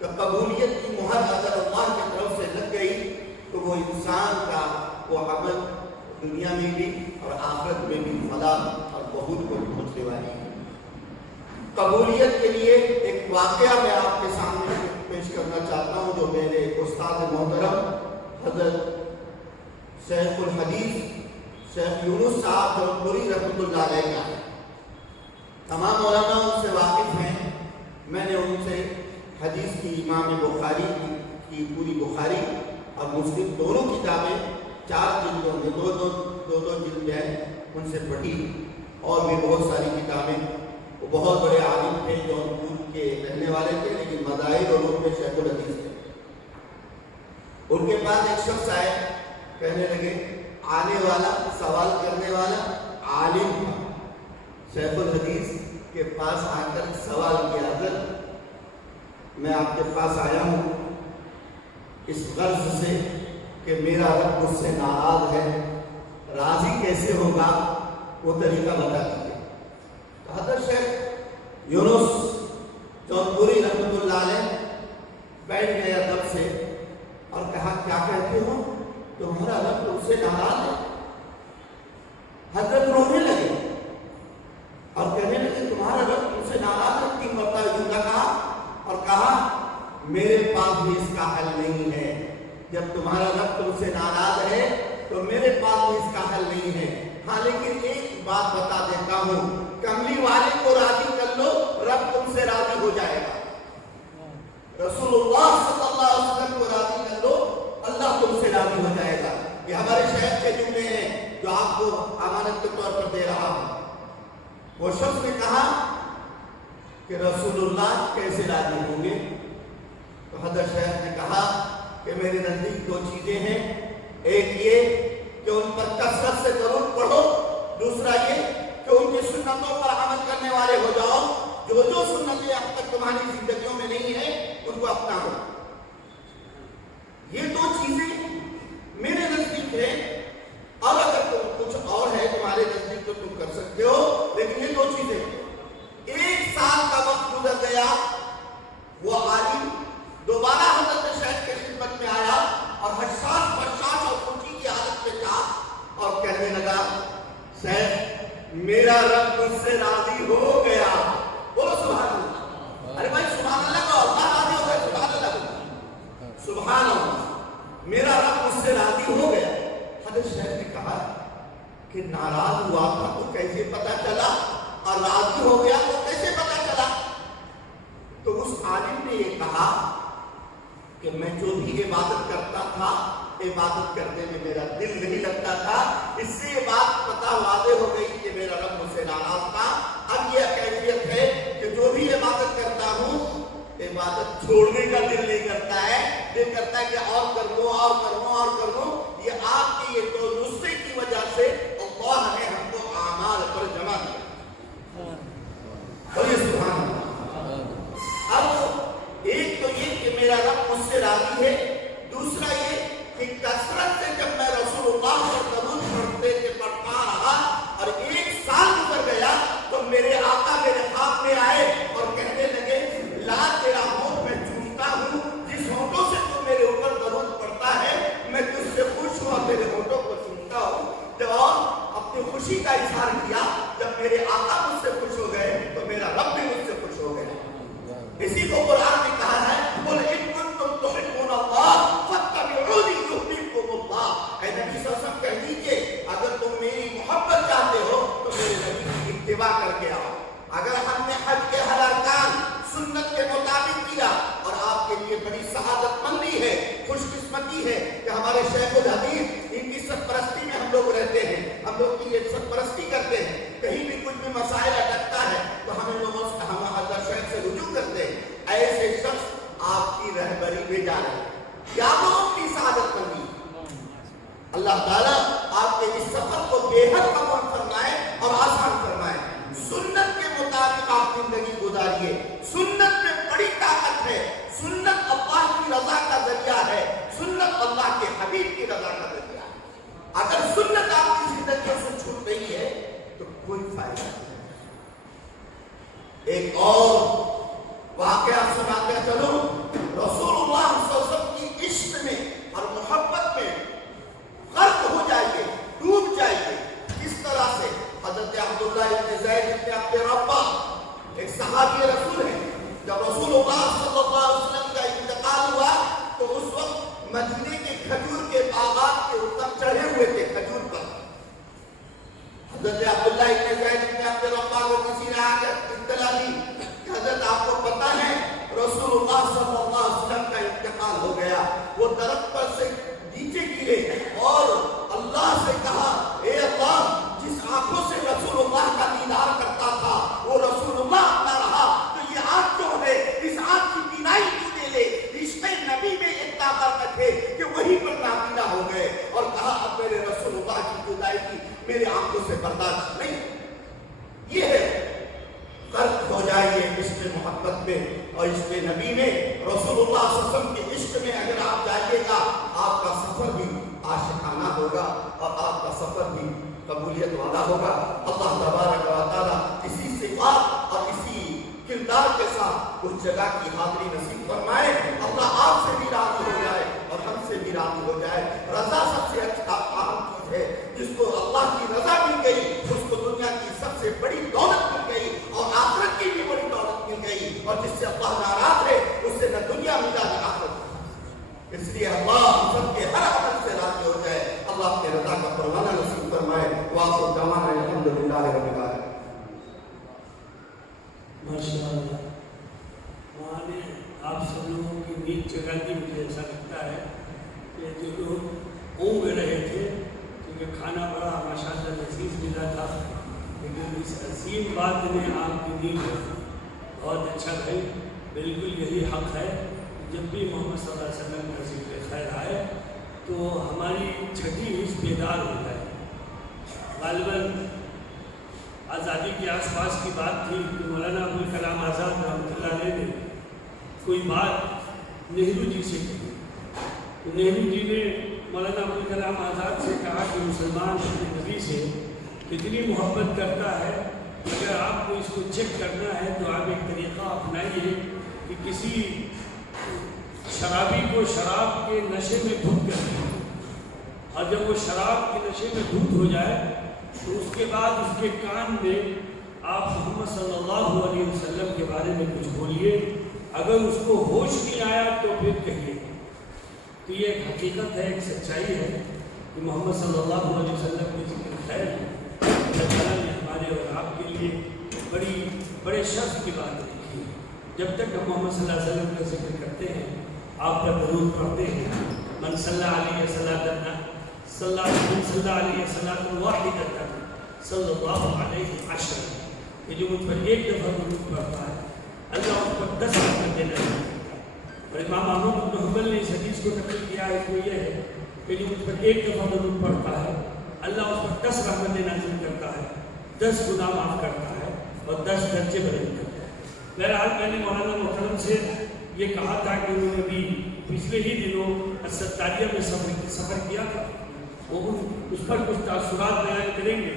کہ قبولیت کی مہر اگر اللہ کی طرف سے لگ گئی تو وہ انسان کا وہ عمل دنیا میں بھی اور آخرت میں بھی فلاح اور بہت کو پہنچنے والی ہے۔ قبولیت کے لیے ایک واقعہ میں آپ کے سامنے پیش کرنا چاہتا ہوں جو میرے استاد محترم حضرت شیخ الحدیث شیخ یونس صاحب جونپوری رحمۃ اللہ علیہ کا ہے۔ تمام مولانا ان سے واقف ہیں، میں نے ان سے حدیث کی امام بخاری کی پوری بخاری اور مسلم دونوں کتابیں 4 جلدوں میں دو جلد ہیں ان سے پڑھی، اور بھی بہت ساری کتابیں۔ وہ بہت بڑے عالم تھے، جونپور کے رہنے والے تھے، لیکن مذاہب اور علوم میں شیخ الحدیث تھے۔ ان کے پاس ایک شخص آئے، کہنے لگے آنے والا سوال کرنے والا عالم تھا، شیخ الحدیث کے پاس آ کر سوال کیا، حضرت میں آپ کے پاس آیا ہوں اس غرض سے کہ میرا رب مجھ سے ناراض ہے، راضی کیسے ہوگا وہ طریقہ بتا دیجیے۔ تو حضرت شیخ یونس جونپوری رحمۃ اللہ علیہ بیٹھ گئے ادب سے اور کہا کیا کہتے ہو، تمہارا رب تم سے ناراض ہے؟ حضرت رونے لگے اور کہنے لگے تمہارا رب تم سے ناراض ہے، 3 مرتبہ یوں کہا اور کہا میرے پاس بھی اس کا حل نہیں ہے، جب تمہارا رب تم سے ناراض ہے تو میرے پاس بھی اس کا حل نہیں ہے، ہاں لیکن ایک بات بتا دیتا ہوں، کملی والے کو راضی کر لو، رب تم سے راضی ہو جائے گا۔ رسول اللہ صلی اللہ علیہ وسلم کو راضی کر لو، اللہ تم سے راضی ہو جائے گا۔ یہ ہمارے شہر کے جملے ہیں جو آپ کو امانت کے طور پر دے رہا ہوں۔ وہ شخص نے کہا کہ رسول اللہ کیسے راضی ہوں گے؟ تو حضرت شیخ نے کہا کہ میرے نزدیک 2 چیزیں ہیں، ایک یہ کہ ان پر کثرت سے درود پڑھو، دوسرا یہ کہ ان کی سنتوں پر عمل کرنے والے ہو جاؤ، جو سنتیں اب تک تمہاری زندگیوں میں نہیں ہیں ان کو اپناؤ۔ یہ 2 چیزیں میرے نزدیک ہے، اور اگر تم کچھ اور ہے تمہارے نزدیک تو تم کر سکتے ہو، لیکن یہ 2 چیزیں۔ 1 سال کا وقت گزر گیا، وہ عالم دوبارہ حضرت شیخ کی خدمت میں آیا اور حساس برداشت اور خوشی کی حالت میں تھا اور کہنے لگا شیخ میرا رب مجھ سے راضی ہو گیا۔ بولو سبحان اللہ۔ ارے بھائی سبحان اللہ کا اللہ راضی ہو گیا، سبحان اللہ، سبحان اللہ، میرا رب مجھ سے راضی ہو گیا۔ حضرت شیخ نے کہا کہ ناراض ہوا تھا تو کیسے پتا چلا اور راضی ہو گیا تو کیسے پتا چلا؟ تو اس عالم نے یہ کہا کہ میں جو بھی عبادت کرتا تھا عبادت کرنے میں میرا دل نہیں لگتا تھا، اس سے یہ بات پتہ واضح ہو گئی کہ میرا رب مجھ سے ناراض تھا۔ اب یہ کیفیت ہے کہ جو بھی عبادت کرتا ہوں عبادت چھوڑنے کا دل نہیں کرتا ہے، دل کرتا ہے کہ اور کر لوں اور کر لوں اور کر لوں۔ یہ آپ کے یہ 2 نسخے کی وجہ سے اللہ نے ہم کو اعمال پر جمع کیا۔ بولیے سبحان اللہ۔ اب ایک تو یہ کہ میرا رب مجھ سے راضی ہے، دوسرا یہ کہ کثرت سے جب میں رسول اللہ پر درود پڑھتا رہا اور 1 سال گزر گیا تو میرے آقا میرے خواب میں آئے اور کہنے لگے لا تیرا ہونٹ میں چومتا ہوں، جس ہونٹوں سے تو میرے اوپر درود پڑتا ہے میں تجھ سے خوش ہوں اور تیرے ہونٹوں کو چومتا ہوں۔ جب اور اپنی خوشی کا اظہار کیا، جب میرے آقا مجھ سے خوش ہو گئے تو میرا رب بھی مجھ سے خوش ہو گیا۔ اسی کو قرآن نے کہا ہے قل ان کنتم تحبون اللہ فاتبعونی یحببکم اللہ۔ اے نبی صلی اللہ علیہ وسلم کہہ دیجئے اگر تم میری محبت چاہتے ہو تو میرے نبی کی اتباع کر کے آؤ۔ اگر ہم نے حج کے ہر ارکان سنت کے مطابق کیا، اور آپ کے لیے بڑی سعادت مندی ہے، خوش قسمتی ہے کہ ہمارے شیخ الحدیث ان کی سرپرستی میں ہم لوگ رہتے ہیں، ہم لوگ کی یہ سرپرستی کرتے ہیں، کہیں بھی کچھ بھی مسائل اٹکتا ہے تو ہم ان لوگوں سے ہم حضرت شیخ سے رجوع کرتے ہیں۔ ایسے شخص آپ کی رہبری میں جا رہے ہیں، یا تو اپنی سعادت مندی۔ اللہ تعالیٰ آپ کے اس سفر کو بے حد قبول فرمائے اور آسان فرمائے۔ سنت کے مطابق آپ زندگی گزاریے، سنت میں بڑی طاقت ہے، سنت اللہ کی رضا کا ذریعہ ہے، سنت اللہ کے حبیب کی رضا کا ذریعہ ہے۔ اگر سنت آپ کی زندگیوں سے چھوٹ رہی ہے تو کوئی فائدہ نہیں۔ ایک اور واقعہ سناتے چلو صحابی رسول ہیں. جب رسول اللہ صلی اللہ علیہ وسلم کا انتقال ہوا تو اس وقت مدینے کے کھجور کے باغات کے اوپر چڑھے ہوئے تھے کھجور پر. حضرت عبداللہ ابن زید ابن عبد الرحمن کو کسی نے آ کر اطلاع دی کہ حضرت آپ کو پتہ ہے رسول اللہ صلی اللہ علیہ وسلم کا انتقال ہو گیا. وہ درخت پر سے نیچے گرے اور اللہ سے کہا اے اللہ جس آنکھوں سے رسول اللہ کا دیدار کرتا تھا وہ رسول اللہ اپنا رہا تو یہ آنکھ جو ہے اس آنکھ کی بینائی کیوں دے لے. رشتے نبی میں اتنا فرق ہے کہ وہی پر نابینا ہو گئے اور کہا اب میرے رسول اللہ کی جدائی کی میرے آنکھوں سے برداشت نہیں. یہ ہے فرق ہو جائے گے عشق محبت میں اور عشق نبی میں. رسول اللہ صلی اللہ علیہ وسلم کے عشق میں اگر آپ جائیے گا آپ کا سفر بھی عاشقانہ ہوگا اور آپ کا سفر بھی قبولیت والا ہوگا. اللہ تبارک و تعالیٰ اسی صفات اور اسی کردار کے ساتھ اس جگہ کی حاضری نصیب فرمائے. اللہ آپ سے بھی راضی ہو جائے اور ہم سے بھی راضی ہو جائے. رضا سب سے اچھا اہم چیز ہے. جس کو اللہ کی رضا مل گئی اس کو دنیا کی سب سے بڑی دولت مل گئی اور آخرت کی بھی بڑی دولت مل گئی. اور جس سے اللہ ناراض ہے اس سے نہ دنیا ملا نہ آخرت. اس لیے اللہ سب کے ہر عمل سے راضی ہو جائے. اللہ اپنے رضا کا پروانہ نصیب فرمائے. وآخر دعوانا الحمدللہ رب العالمین. ماشاء اللہ وہاں نے آپ سب لوگوں کی نیند جگہ دی. مجھے ایسا لگتا ہے کہ جو لوگ اونگ رہے تھے کیونکہ کھانا بڑا ماشاء اللہ لذیذ ملا تھا لیکن اس عظیم بات نے آپ کی نیند بہت اچھا بھائی. بالکل یہی حق ہے. جب بھی محمد صلی اللہ علیہ وسلم کا ذکر خیر آئے تو ہماری چھٹی حص بیدار ہو جائے. غالباً آزادی کے آس پاس کی بات تھی کہ مولانا ابوالکلام آزاد رحمۃ اللہ علیہ نے کوئی بات نہرو جی سے کی. نہرو جی نے مولانا ابوالکلام آزاد سے کہا کہ مسلمان اپنے نبی سے کتنی محبت کرتا ہے. اگر آپ کو اس کو چیک کرنا ہے تو آپ ایک طریقہ اپنائیے کہ کسی شرابی کو شراب کے نشے میں دھت کر دیں اور جب وہ شراب کے نشے میں دھت ہو جائے تو اس کے بعد اس کے کان میں آپ محمد صلی اللہ علیہ وسلم کے بارے میں کچھ بولیے. اگر اس کو ہوش نہیں آیا تو پھر کہیے. تو یہ ایک حقیقت ہے, ایک سچائی ہے کہ محمد صلی اللہ علیہ وسلم کی ذکر خیر اللہ تعالیٰ نے ہمارے اور آپ کے لیے بڑے شرف کی بات رکھی ہے. جب تک ہم محمد صلی اللہ علیہ وسلم کا ذکر کرتے ہیں آپ پر درود پڑھتے ہیں. من صلی علیہ صلاۃ صلی علیہ صلاۃ واحدۃ صلی اللہ علیہ عشر. یہ جو مجھ پر ایک دفعہ درود پڑھتا ہے اللہ اس پر 10 رحمت دینا ہے. اور امام احمد بن حنبل نے اس حدیث کو نقل کیا ہے وہ یہ ہے کہ جو مجھ پر ایک دفعہ درود پڑھتا ہے اللہ اس پر 10 رحمتیں نازل کرتا ہے, 10 گناہ معاف کرتا ہے اور 10 درجے بلند کرتا ہے. بہرحال میں نے مولانا محترم سے یہ کہا تھا کہ انہوں نے بھی پچھلے ہی دنوں ستاریہ میں سفر کیا تھا. وہ اس پر کچھ تاثرات بیان کریں گے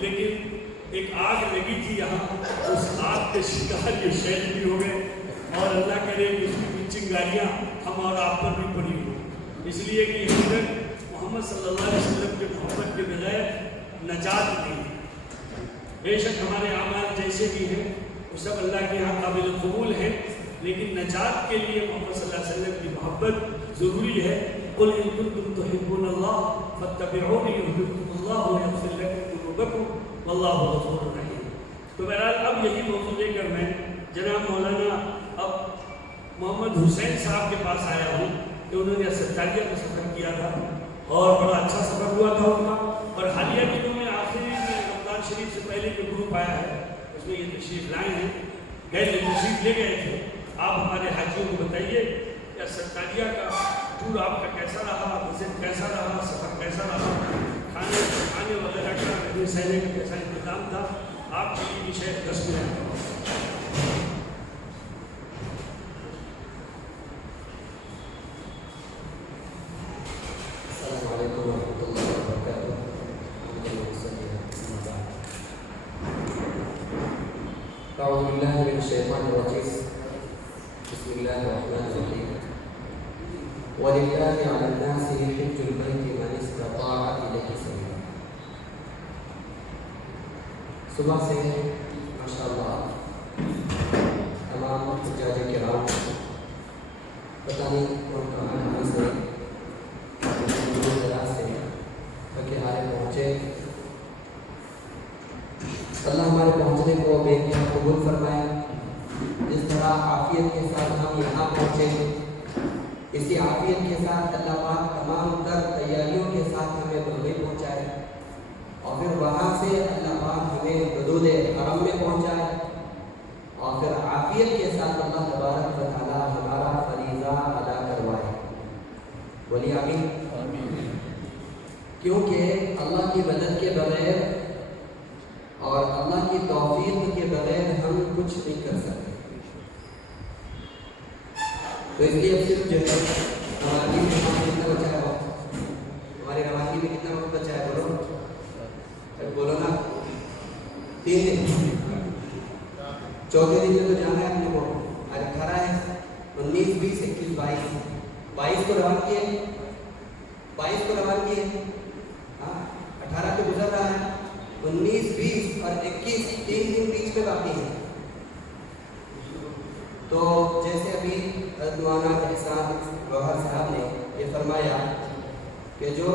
لیکن ایک آگ لگی تھی یہاں, اس آگ کے شکار یہ شہید بھی ہو گئے اور اللہ کرے کہ اس کی چنگاریاں ہم اور آپ پر بھی پڑی ہوں. اس لیے کہ محمد صلی اللہ علیہ وسلم کے محبت کے بغیر نجات نہیں. بے شک ہمارے اعمال جیسے بھی ہیں وہ سب اللہ کے یہاں قابل قبول ہیں لیکن نجات کے لیے محمد صلی اللہ علیہ وسلم کی محبت ضروری ہے. قل ان کنتم تحبون اللہ فاتبعونی یحببکم اللہ ویغفر لکم ذنوبکم واللہ غفور رحیم. تو بہرحال اب یہی موضوع لے کر میں جناب مولانا اب محمد حسین صاحب کے پاس آیا ہوں کہ انہوں نے ستاریہ میں سفر کیا تھا اور بڑا اچھا سفر ہوا تھا ان کا. اور حالیہ دنوں میں آخری میں رمضان شریف سے پہلے جو گروپ آیا ہے اس میں یہ تشریف لائے ہیں, گئے تشریف لے گئے تھے. آپ ہمارے حاجیوں کو بتائیے کہ ستاریہ کا ٹور آپ کا کیسا رہا, وزٹ کیسا رہا, سفر کیسا رہا, کھانے وغیرہ کا رہنے سہنے کا کیسا انتظام تھا. آپ کے لیے شاید 10 منٹ. السلام علیکم ورحمۃ اللہ وبرکاتہ. اعوذ باللہ من الشیطان الرجیم. بسم اللہ الرحمن الرحیم. وَلِلَّهِ عَلَى النَّاسِ حِجُّ الْبَيْتِ مَنِ اسْتَطَاعَ إِلَيْهِ سَبِيلًا. صبح سے ماشاء اللہ حجاج کرام، پتہ نہیں کون کہاں سے دور دراز سے بلکہ ہمارے پہنچے، اللہ ہمارے پہنچنے کو بے نہایت قبول فرمائے۔ جس طرح عافیت کے ساتھ ہم یہاں پہنچے، اسی عافیت کے ساتھ اللہ پاک تمام تر تیاریوں کے ساتھ ہمیں دبئی پہنچائے، اور پھر وہاں سے اللہ پاک ہمیں حدود حرم میں پہنچائے، اور پھر عافیت کے ساتھ اللہ تبارک و تعالیٰ ہمارا فریضہ ادا کروائے۔ بولیے آمین۔ کیونکہ اللہ کی مدد کے بغیر اور اللہ کی توفیق کے بغیر ہم کچھ نہیں کر سکتے۔ تو اس لیے اب صرف جو ہے رواقی میں کتنا بچا ہے وقت، ہماری رواقی میں کتنا وقت بچا ہے؟ بولو نا، 3 دن، چوتھے دن میں تو جانا ہے اپنے کو۔ آج 18 ہے، 19 20 21 22 کو روان کیے، 22 کو روان کیے، ہاں 18 تو گزر رہا ہے، 19 20 اور 21 3 دن بیچ میں باقی ہیں۔ تو جیسے ابھی مولانا احسان گوہر صاحب نے یہ فرمایا کہ جو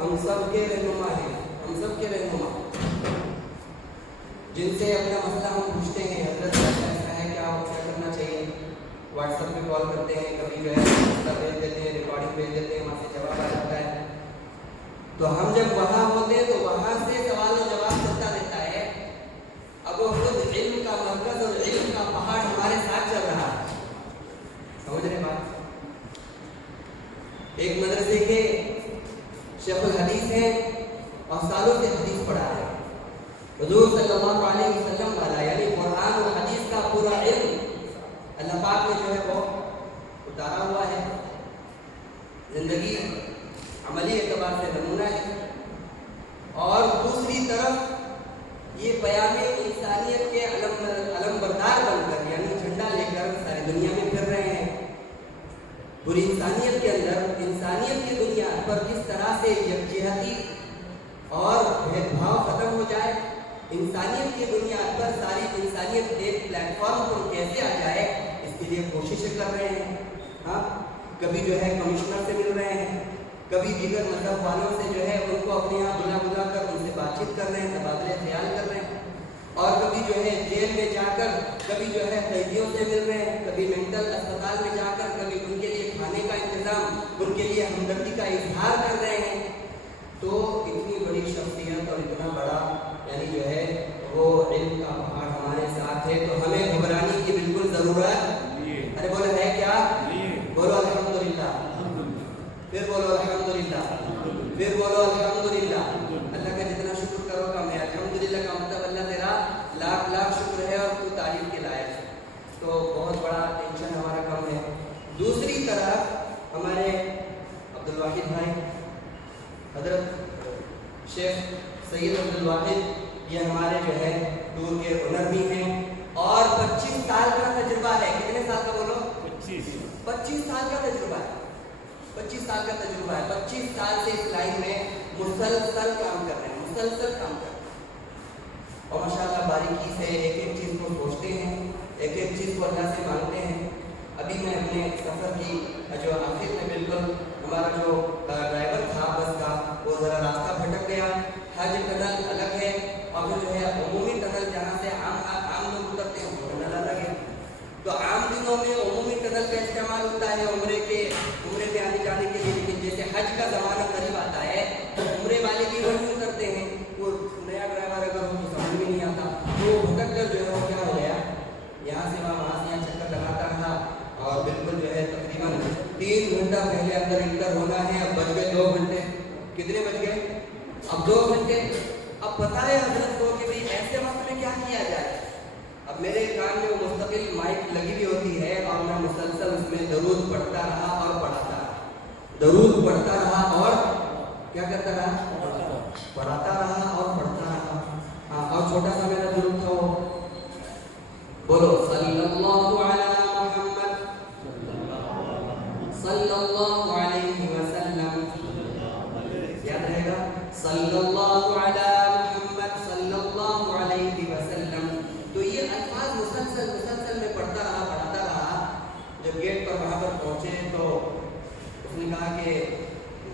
ہم سب کے رہنما ہیں، ہم سب کے رہنما جن سے اپنا مسئلہ ہم پوچھتے ہیں، حضرت ایسا ہے کیا کرنا چاہیے، واٹس ایپ پہ کال کرتے ہیں، کبھی جو ہے مسئلہ بھیج دیتے ہیں، ریکارڈنگ بھیج دیتے ہیں، وہاں سے جواب آ جاتا ہے۔ تو ہم جب وہاں ہوتے ہیں تو وہاں سے سوال و جواب چلتا رہتا ہے۔ اب وہ خود علم کا مرکز اور علم کا پہاڑ ہمارے ساتھ چل رہا ہے، سمجھ رہے بات؟ ایک مدرسے کے شیخ الحدیث ہیں اور سالوں سے حدیث پڑھا ہے، حضور صلی اللہ علیہ وسلم والا، یعنی قرآن اور حدیث کا پورا علم اللہ پاک نے جو ہے وہ اتارا ہوا ہے۔ زندگی عملی اعتبار سے نمونہ ہے، اور دوسری طرف یہ پیام انسانیت کے علم بردار بن کر، یعنی جھنڈا لے کر ساری دنیا میں پھر رہے ہیں۔ پوری انسانیت کے اندر، انسانیت کی بنیاد پر کس طرح سے یکجہتی اور بھید بھاؤ ختم ہو جائے، انسانیت کی بنیاد پر ساری انسانیت ایک پلیٹ فارم پر کیسے آ جائے، اس کے لیے کوششیں کر رہے ہیں۔ ہاں کبھی جو ہے کمشنر سے مل رہے ہیں، کبھی دیگر مذہب والوں سے جو ہے ان کو اپنے یہاں بلا کر ان سے بات چیت کر رہے ہیں، تبادلے خیال کر رہے ہیں، اور کبھی جو ہے جیل میں جا کر، کبھی جو ہے قیدیوں سے مل رہے ہیں، کبھی مینٹل اسپتال میں جا کر، کبھی ان کے لیے کھانے کا انتظام، ان کے لیے ہمدردی کا اظہار کر رہے ہیں۔ تو اتنی بڑی شخصیت اور اتنا بڑا یعنی جو ہے وہ علم کا پہاڑ ہمارے ساتھ ہے، تو ہمیں گھبرانے کی بالکل ضرورت، ارے بولے ہے کیا؟ بولو الحمدللہ، پھر بولو الحمدللہ، پھر بولو الحمدللہ۔ اللہ کا جتنا شکر کرو کم ہے۔ الحمدللہ کا مطلب اللہ تیرا لاکھ لاکھ شکر ہے اور تو تعریف کے لائق ہے، تو بہت بڑا ٹینشن ہمارا کم ہے۔ دوسری طرف ہمارے عبدالواحد بھائی، حضرت شیخ سید عبدالواحد، یہ ہمارے جو ہے ٹور کے اونر بھی ہیں، اور 25 سال کا تجربہ ہے۔ کتنے سال کا بولو؟ 25 سال کا تجربہ ہے، 25 سال کا تجربہ ہے۔ 25 سال سے اس لائن میں مسلسل کام کر رہے ہیں، مسلسل کام کر رہے ہیں، اور ماشاءاللہ باریکی سے ایک ایک چیز کو سوچتے ہیں، ایک ایک چیز کو اللہ سے مانگتے ہیں۔ ابھی میں اپنے سفر کی جو آخر میں بالکل ہمارا جو ڈرائیور تھا بس کا، وہ ذرا راستہ بھٹک گیا۔ حج ٹنل الگ ہے، اور پھر جو ہے عمومی ٹنل جہاں سے عام لوگ اترتے ہیں وہ ٹنل الگ ہے۔ تو عام دنوں میں عمومی ٹنل کا استعمال ہوتا ہے عمرے میں آنے جانے کے لیے، لیکن جیسے حج کا زمانہ قریب آتا ہے تو عمرے والے بھی وہیں اترتے ہیں۔ وہ نیا ڈرائیور اگر ہو تو سمجھ میں نہیں آتا، تو وہ بھٹک کر جو ہے وہ کیا ہو گیا، یہاں سے وہاں سے یہاں چکر لگاتا رہا، اور بالکل جو ہے تقریباً 3 گھنٹہ پہلے اندر انٹر ہونا ہے، اب بج گئے 2 گھنٹے۔ کتنے بج گئے؟ اب 2 گھنٹے۔ اب پتہ ہے حضرت کو کہ بھئی ایسے وقت میں کیا کیا جائے۔ اب میرے کان میں وہ مستقل مائک لگی ہوئی ہوتی ہے، اور میں مسلسل اس میں درود پڑھتا رہا اور پڑھاتا رہا، درود پڑھتا رہا اور کیا کرتا رہا، پڑھاتا رہا اور پڑھتا رہا۔ ہاں، اور چھوٹا سا میرا درود تھا، وہ بولو صلی اللہ علی محمد صلی اللہ علیہ وسلم، یاد رہے گا، صلی اللہ علی محمد صلی اللہ علیہ وسلم۔ تو یہ الفاظ مسلسل میں پڑھتا رہا، پڑھاتا رہا،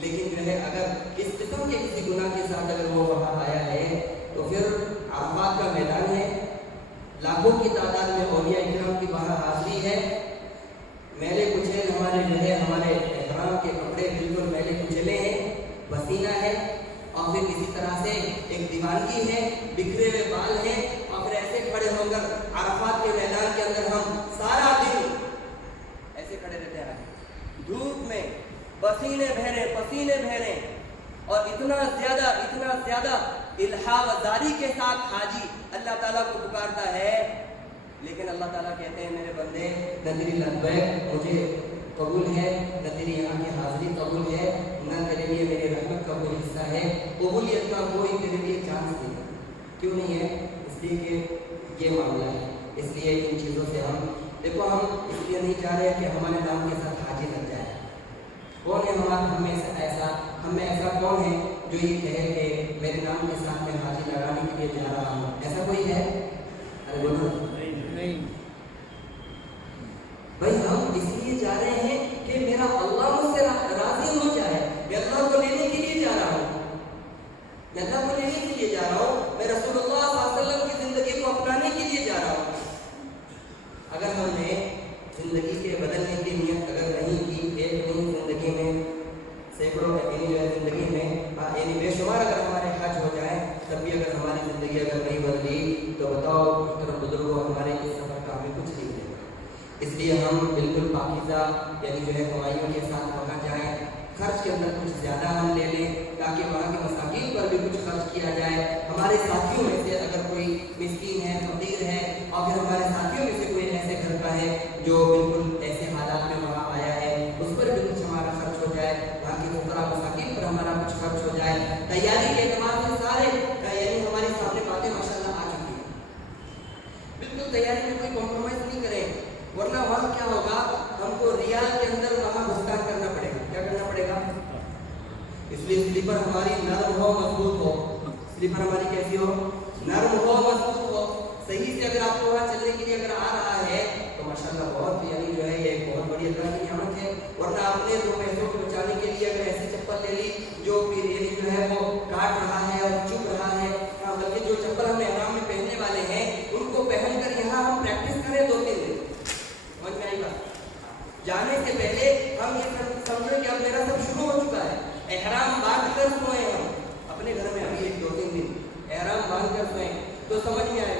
لیکن جو ہے اگر اس قسم کے کسی گناہ کے ساتھ اگر وہ وہاں آیا ہے تو پھر عرفات کا میدان ہے، لاکھوں کی تعداد میں اولیاء اکرام کی وہاں حاضری ہے، میلے کچیل ہمارے جو ہے ہمارے احرام کے کپڑے بالکل میلے کچیلے ہیں، پسینہ ہے، اور پھر اسی طرح سے ایک دیوانگی ہے، بکھرے ہوئے بال ہیں، اور پھر ایسے کھڑے ہو کر عرفات کے میدان کے اندر ہم سارا دن ایسے کھڑے رہتے ہیں، دھوپ میں پسینے بہ رہے اور اتنا زیادہ الہام زاری کے ساتھ حاجی اللہ تعالیٰ کو پکارتا ہے، لیکن اللہ تعالیٰ کہتے ہیں میرے بندے نہ تیری لبیک مجھے قبول ہے، نہ تیری یہاں کی حاضری قبول ہے، نہ تیرے لیے میری رحمت کا کوئی حصہ ہے، قبولیت کا کوئی تیرے لیے چانس نہیں ہے۔ کیوں نہیں ہے؟ اس لیے کہ یہ معاملہ ہے، اس لیے ان چیزوں سے ہم دیکھو، ہم اس لیے نہیں چاہ رہے کہ ہمارے نام کے ساتھ حاجی لگ جائے۔ کون ہے ہم میں ایسا کون ہے جو یہ کہے کہ میرے نام کے ساتھ میں حاجی لگانے کے لیے جا رہا ہوں؟ ایسا کوئی ہے؟ ارے بولو نہیں بھائی، ہم اس لیے جا رہے ہیں کہ میرا اللہ مجھ سے راضی ہو جائے، میں اللہ کو لینے کے لیے جا رہا ہوں، میں اللہ کو لینے کے لیے جا رہا ہوں، میں رسول اللہ صلی اللہ علیہ وسلم کی زندگی کو اپنانے کے لیے جا رہا ہوں۔ اگر ہم نے زندگی کے بدلنے کی نیت اگر نہیں کی، ایک نہیں زندگی میں سینکڑوں زندگی میں بے شمار اگر ہمارے حج ہو جائیں، تب بھی اگر ہماری زندگی اگر نہیں بدلی تو بتاؤ محترم بزرگوں، ہمارے اس سفر کا ہمیں کچھ نہیں ملے گا۔ اس لیے ہم بالکل پاکیزہ یعنی جو ہے کمائیوں کے ساتھ وہاں جائیں، خرچ کے اندر کچھ زیادہ ہم لے لیں تاکہ وہاں کے مساکین پر بھی کچھ خرچ کیا جائے۔ ہمارے ساتھیوں میں سے اگر کوئی مسکین ہے، فقیر ہے، اور پھر ہمارے ساتھیوں میں سے کوئی ایسے گھر کا ہے جو بالکل ایسے حالات میں وہاں آیا ہے، اس پر بھی کچھ ہمارا خرچ ہو جائے، وہاں کے فقراء مساکین پر ہمارا کچھ خرچ ہو جائے۔ تیاری کے اعتبار سے سارے یعنی ہماری سامنے باتیں ماشاءاللہ آ چکی ہیں، بالکل تیاری میں کوئی کمپرومائز نہیں کریں، ورنہ وہاں کیا ہوگا، ہم کو ریال کے اندر وہاں بھگتان کرنا پڑے گا۔ کیا کرنا پڑے گا؟ اس لیے سلیپر ہماری نرم ہو، مضبوط ہو، سلیپر ہماری کیسی ہو؟ نرم ہو، مضبوط ہو، صحیح سے اگر آپ کو وہاں چلنے کے لیے اگر آ رہا ہے تو ماشاءاللہ بہت یعنی جو ہے یہ ایک بہت بڑی اللہ کی نعمت ہے، ورنہ آپ نے دو پیسوں کو بچانے کے لیے اگر ایسی چپل لے لی جو پھر یعنی جو ہے وہ کاٹ رہا ہے اور چبھ رہا ہے، بلکہ جو چپل ہم احرام میں پہننے والے ہیں ان کو پہن کر یہاں ہم پریکٹس کریں 2-3 دن، سمجھ میں آئی بات؟ جانے سے پہلے ہم یہ سمجھیں کہ اب میرا سب شروع ہو چکا ہے، احرام باندھ کر سوئیں، ہم اپنے گھر میں ابھی 1-2-3 دن احرام باندھ کر سوئیں تو سمجھ میں آئے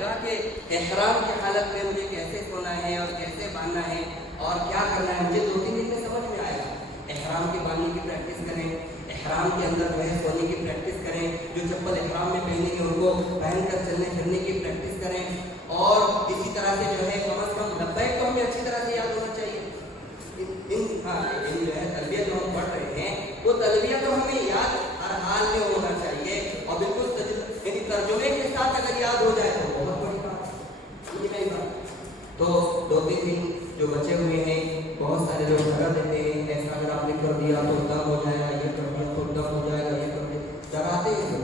گا کہ احرام کی حالت میں مجھے کیسے سونا ہے اور کیسے باندھنا ہے اور کیا کرنا ہے، مجھے 2-3 دن میں سمجھ میں آئے گا۔ احرام کے باندھنے کی پریکٹس کریں، احرام کے اندر جو ہے سونے کی پریکٹس کریں، جو چپل احرام میں پہنیں گے ان کو پہن کر چلنے پھرنے کی پریکٹس کریں، اور اسی طرح سے جو ہے کم از کم لبیک تو ہمیں اچھی طرح سے یاد ہونا چاہیے۔ جو ہے تلبیہ جو ہم پڑھ رہے ہیں وہ تلبیہ تو ہمیں یاد ہر حال میں ہونا چاہیے، اور بالکل یعنی ترجمے کے ساتھ اگر یاد ہو جائے تو بہت بڑی بات۔ تو 2-3 دن جو بچے ہوئے ہیں، بہت سارے لوگ ڈر دیتے ہیں، ایسا اگر آپ نے کر دیا تو دم ہو جائے گا، یہ کر دیا تو دم ہو جائے گا، یہ کر دیا، ڈراتے ہیں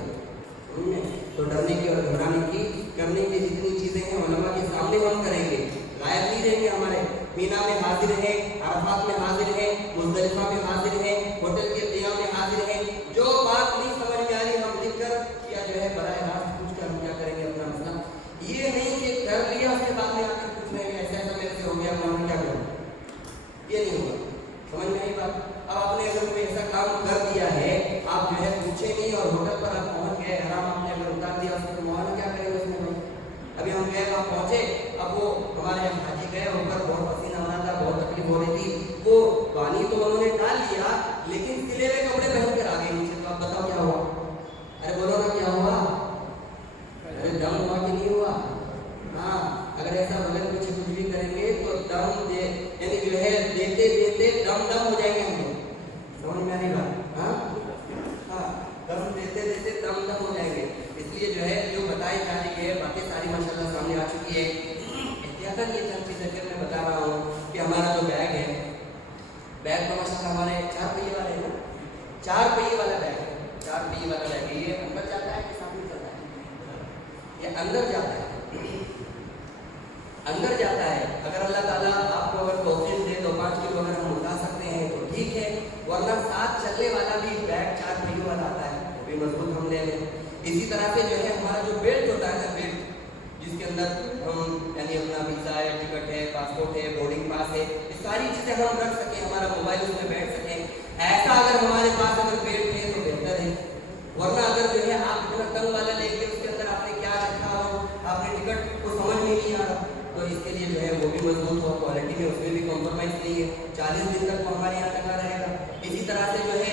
تو ڈرنے کی اور گھبرانے کی کرنے کی جتنی چیزیں ہیں علماء کے سامنے ہم کریں گے، غائب نہیں رہیں گے، ہمارے مینا میں حاضر ہیں، عرفات میں حاضر ہیں، مزدلفہ میں حاضر ہیں، ہوٹل کے قیام میں حاضر ہیں، جو بات نہیں سمجھ میں آ رہی ہم لکھ کر یا جو ہے براہ راست پوچھ کر ہم کیا کریں گے اپنا مسئلہ، یہ نہیں کہ کر لیا اس کے بعد میں آ کر پوچھ رہے ہیں ایسا ایسا میرے سے ہو گیا میں کیا کروں، یہ نہیں ہوگا، سمجھ میں نہیں بات۔ اب آپ نے اگر کوئی ایسا کام کر دیا ہے، آپ جو ہے پوچھے نہیں اور ہوٹل پر آپ پہنچ گئے، حرام آپ نے اگر اتار دیا اس کو مولانا کیا کریں گے اس میں بھائی؟ ابھی ہم گئے وہاں پہنچے، اب وہ ہمارے حاجی گئے اوپر، بہت پسینہ آ رہا تھا، بہت تکلیف ہو رہی تھی، وہ پانی تو انہوں نے ڈال لیا لیکن سلے ہوئے کپڑے پہن کر آ گئے نیچے، تو آپ بتاؤ کیا ہوا؟ ارے بولو نا کیا ہوا؟ ارے دم ہوا کہ نہیں ہوا؟ ہاں، اگر ایسا بغیر کچھ بھی کریں گے تو دم دے یعنی جو ہے دیتے دیتے دم ہو جائیں گے ہم لوگ، سمجھ میں نہیں بات؟ ہاں، دم دیتے دیتے دم ہو جائیں گے، اس لیے جو ہے جو بتائی جا رہی ہے باتیں ساری ماشاءاللہ سامنے آ چکی ہے۔ احتیاطاً یہ چند چیزیں پھر میں بتا رہا ہوں کہ ہمارا جو بیگ ہے، بیگ تو ماشاءاللہ ہمارے 4 پہیے والے ہیں نا، 4 پہیے والا بیگ ہے، 4 پہیے والا بیگ ہے، یہ اندر جاتا ہے کہ ساتھ میں چلتا ہے؟ یہ اندر جاتا ہے، اندر جاتا ہے۔ اگر اللہ تعالیٰ آپ کو اگر توفیق دے تو 5 کلو اگر ہم اٹھا سکتے ہیں تو ٹھیک اسی طرح سے جو ہے ہمارا جو بیلٹ ہوتا ہے نا، بیلٹ جس کے اندر ہم یعنی اپنا ویزا ہے، ٹکٹ ہے، پاسپورٹ ہے، بورڈنگ پاس ہے، یہ ساری چیزیں ہم رکھ سکیں، ہمارا موبائل اس میں بیٹھ سکیں، ایسا اگر ہمارے پاس اگر بیلٹ ہے تو بہتر ہے. ورنہ اگر جو ہے آپ اتنا تنگ والا لے کے اس کے اندر آپ نے کیا رکھا اور آپ نے ٹکٹ کو سمجھ میں نہیں آ رہا، تو اس کے لیے جو ہے وہ بھی مضبوط ہو، کوالٹی میں اس میں بھی کمپرومائز نہیں ہے، 40 دن تک وہ ہمارے یہاں تک رہے گا. اسی طرح سے جو ہے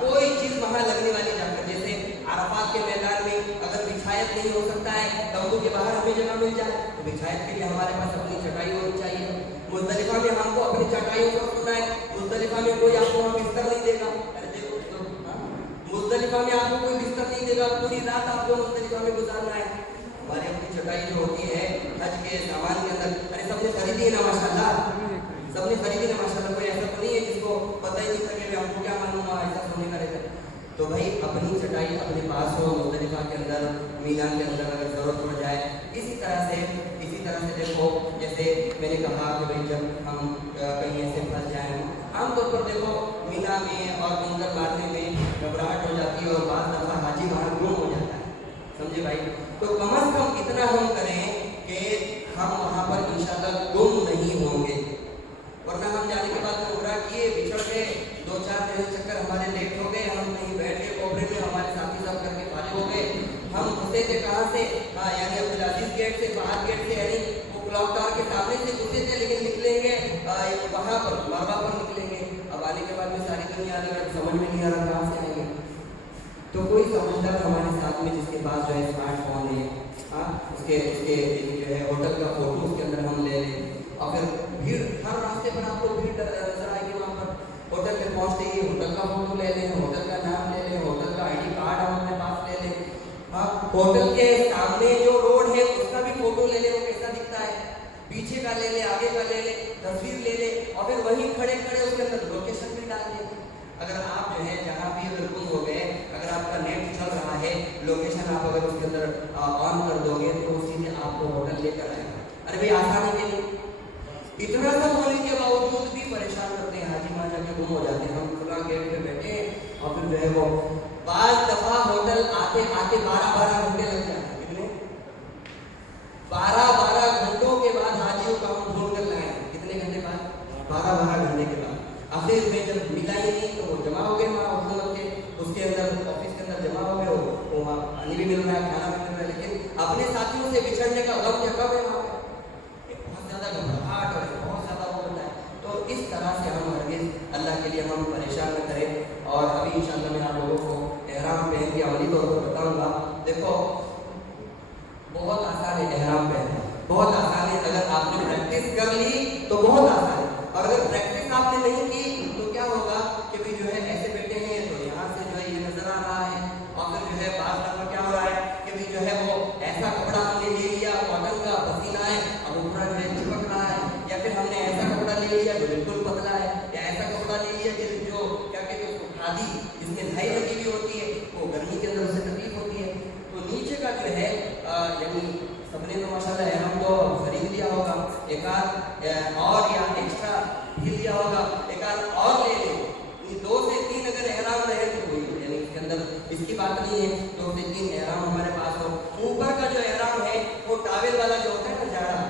کوئی چیز وہاں لگنے والی جا کر، جیسے عرفات کے میدان میں اگر بچھایت نہیں ہو سکتا ہے، تمبو کے باہر ہمیں جگہ مل جائے تو بچھایت کے لیے ہمارے پاس اپنی چٹائی ہونی چاہیے. مزدلفہ میں ہم کو اپنی چٹائیوں پر سونا ہے، مزدلفہ میں کوئی آپ کو بستر نہیں دے گا. مزدلفہ میں آپ کو کوئی بستر نہیں دے گا، پوری رات آپ کو مزدلفہ میں گزارنا ہے. ہماری اپنی چٹائی جو ہوتی ہے حج کے سامان کے اندر، ارے سب نے خریدی ہے نا ماشاءاللہ، سب نے خریدی نا ماشاءاللہ، کوئی ایسا تو نہیں ہے جس کو پتہ ہی نہیں تھا کہ ہم کو کیا معلوم ہوا ایسا سونے کا رہتا. تو بھائی اپنی چٹائی اپنے پاس ہو، مزدلفہ کے اندر، مینا کے اندر اگر ضرورت پڑ جائے. اسی طرح سے دیکھو، جیسے میں نے کہا کہ بھائی جب ہم کہیں ایسے پھنس جائیں، عام طور پر دیکھو مینا میں اور منکر مارنے میں گھبراہٹ ہو جاتی ہے اور بعض دفعہ حاجی وہاں گم ہو جاتا ہے، سمجھے بھائی. تو کم از کم اتنا ہم کریں کہ ہم وہاں پر انشاءاللہ گم نہیں ہوں گے. ورنہ ہم جانے کے بعد عمرہ کیے، بچھڑ گئے، 2-4 چکر ہمارے لیٹ ہو گئے، ہم کہیں بیٹھ کے کوپرے میں ہمارے ساتھی سب کر کے فارغ ہو گئے. ہم گھسے تھے کہاں سے؟ یعنی عبدالعزیز گیٹ سے، باہر گیٹ سے، یعنی وہ کلاک ٹاور کے سامنے سے گھسے تھے، لیکن نکلیں گے وہاں پر مروا پر نکلیں گے. اب آنے کے بعد میں ساری دنیا آنے کا سمجھ میں نہیں آ رہا کہاں سے آئیں گے. تو کوئی سمجھدار ہمارے ساتھ میں جس کے پاس جو ہے اسمارٹ فون ہے، اس کے جو ہے ہوٹل کا فوٹو اس کے اندر ہم لے لیں. اور پھر بھیڑ، ہر راستے پر آپ کو بھیڑ نظر آئے گی، وہاں پر ہوٹل پہ پہنچتے ہی ہوٹل کا فوٹو لے لیں، ہوٹل کا نام لے لیں، ہوٹل کا ID کارڈ ہم اپنے پاس لے لیں. ہوٹل کے سامنے جو روڈ ہے اس کا بھی فوٹو لے لیں، وہ کیسا دکھتا ہے، پیچھے کا لے لیں، آگے کا لے لیں، تصویر لے لیں، اور پھر وہیں کھڑے اس کے اندر لوکیشن بھی ڈال دیں. اگر آپ جو ہے جہاں بھی اگر گم ہو گئے، اگر آپ کا نیٹ چل رہا ہے، لوکیشن آپ اگر اس کے اندر آن کر دو گے تو اسی میں آپ کو ہوٹل لے کر آئے گا. ارے بھائی آسانی کے لیے اتنا سب ہونے کے باوجود بھی پریشان کرتے ہیں، حاجی وہاں جا کے گم ہو جاتے ہیں. ہم کھلا گیٹ پہ بیٹھے ہیں اور پھر جو ہے وہ بعض دفعہ ہوٹل آتے 12 گھنٹے لگ جاتے ہیں. کتنے 12 گھنٹوں کے بعد حاجیوں کا ہم ڈھونڈ کر لائے. کتنے گھنٹے بعد؟ 12 گھنٹے کے بعد. آخر میں جب ملا ہی نہیں تو وہ جمع ہو گئے وہاں حکومت کے اس کے اندر، آفس کے اندر جمع ہو گئے. وہاں پانی بھی مل رہا ہے، کھانا بھی مل رہا ہے، لیکن اپنے ساتھیوں سے بچھڑنے کا غم کیا کم ہے وہاں پہ. بہت زیادہ گھبراہٹ اور بہت زیادہ وہ ہوتا ہے. تو اس طرح سے ہم ہرگز اللہ کے لیے ہم پریشان نہ کریں. اور ابھی انشاءاللہ میں آپ لوگوں کو احرام پہن کے عملی طور پر بتاؤں گا. دیکھو بہت آسان ہے احرام پہننا، بہت آسان ہے. اگر آپ نے پریکٹس کر لی تو بہت آسان ہے، اور اگر پریکٹس آپ نے نہیں کی تو کیا ہوگا کہ بھائی جو ہے ایسے بیٹھے ہیں تو یہاں سے جو ہے یہ نظر آ رہا ہے، اور پھر جو ہے بعض دفعہ کیا ہو رہا ہے کہ بھائی جو ہے وہ ایسا کپڑا ہم نے لے لیا کاٹن کا، پسینہ ہے، اب وہ پورا جو ہے چپک رہا ہے. یا پھر ہم نے ایسا کپڑا لے لیا جو بالکل پتلا ہے، یا ایسا کپڑا لے لیا جو کیا کہتے ہیں اس کو کھادی، جس میں دھائی لگی ہوئی ہوتی ہے، وہ گرمی کے اندر اسے تکلیف ہوتی ہے. تو نیچے کا جو ہے یعنی سب نے تو ماشاءاللہ احرام تو خرید لیا ہوگا، ایک آدھ اور یا ایکسٹرا بھی لیا ہوگا، ایک آدھ اور لے لیں. 2 سے 3 اگر احرام رہے تو کوئی یعنی اس کے اندر اس کی بات نہیں ہے. 2 سے 3 احرام ہمارے پاس ہو. اوپر کا جو احرام ہے وہ ٹاول والا جو ہوتا ہے نا، جاڑا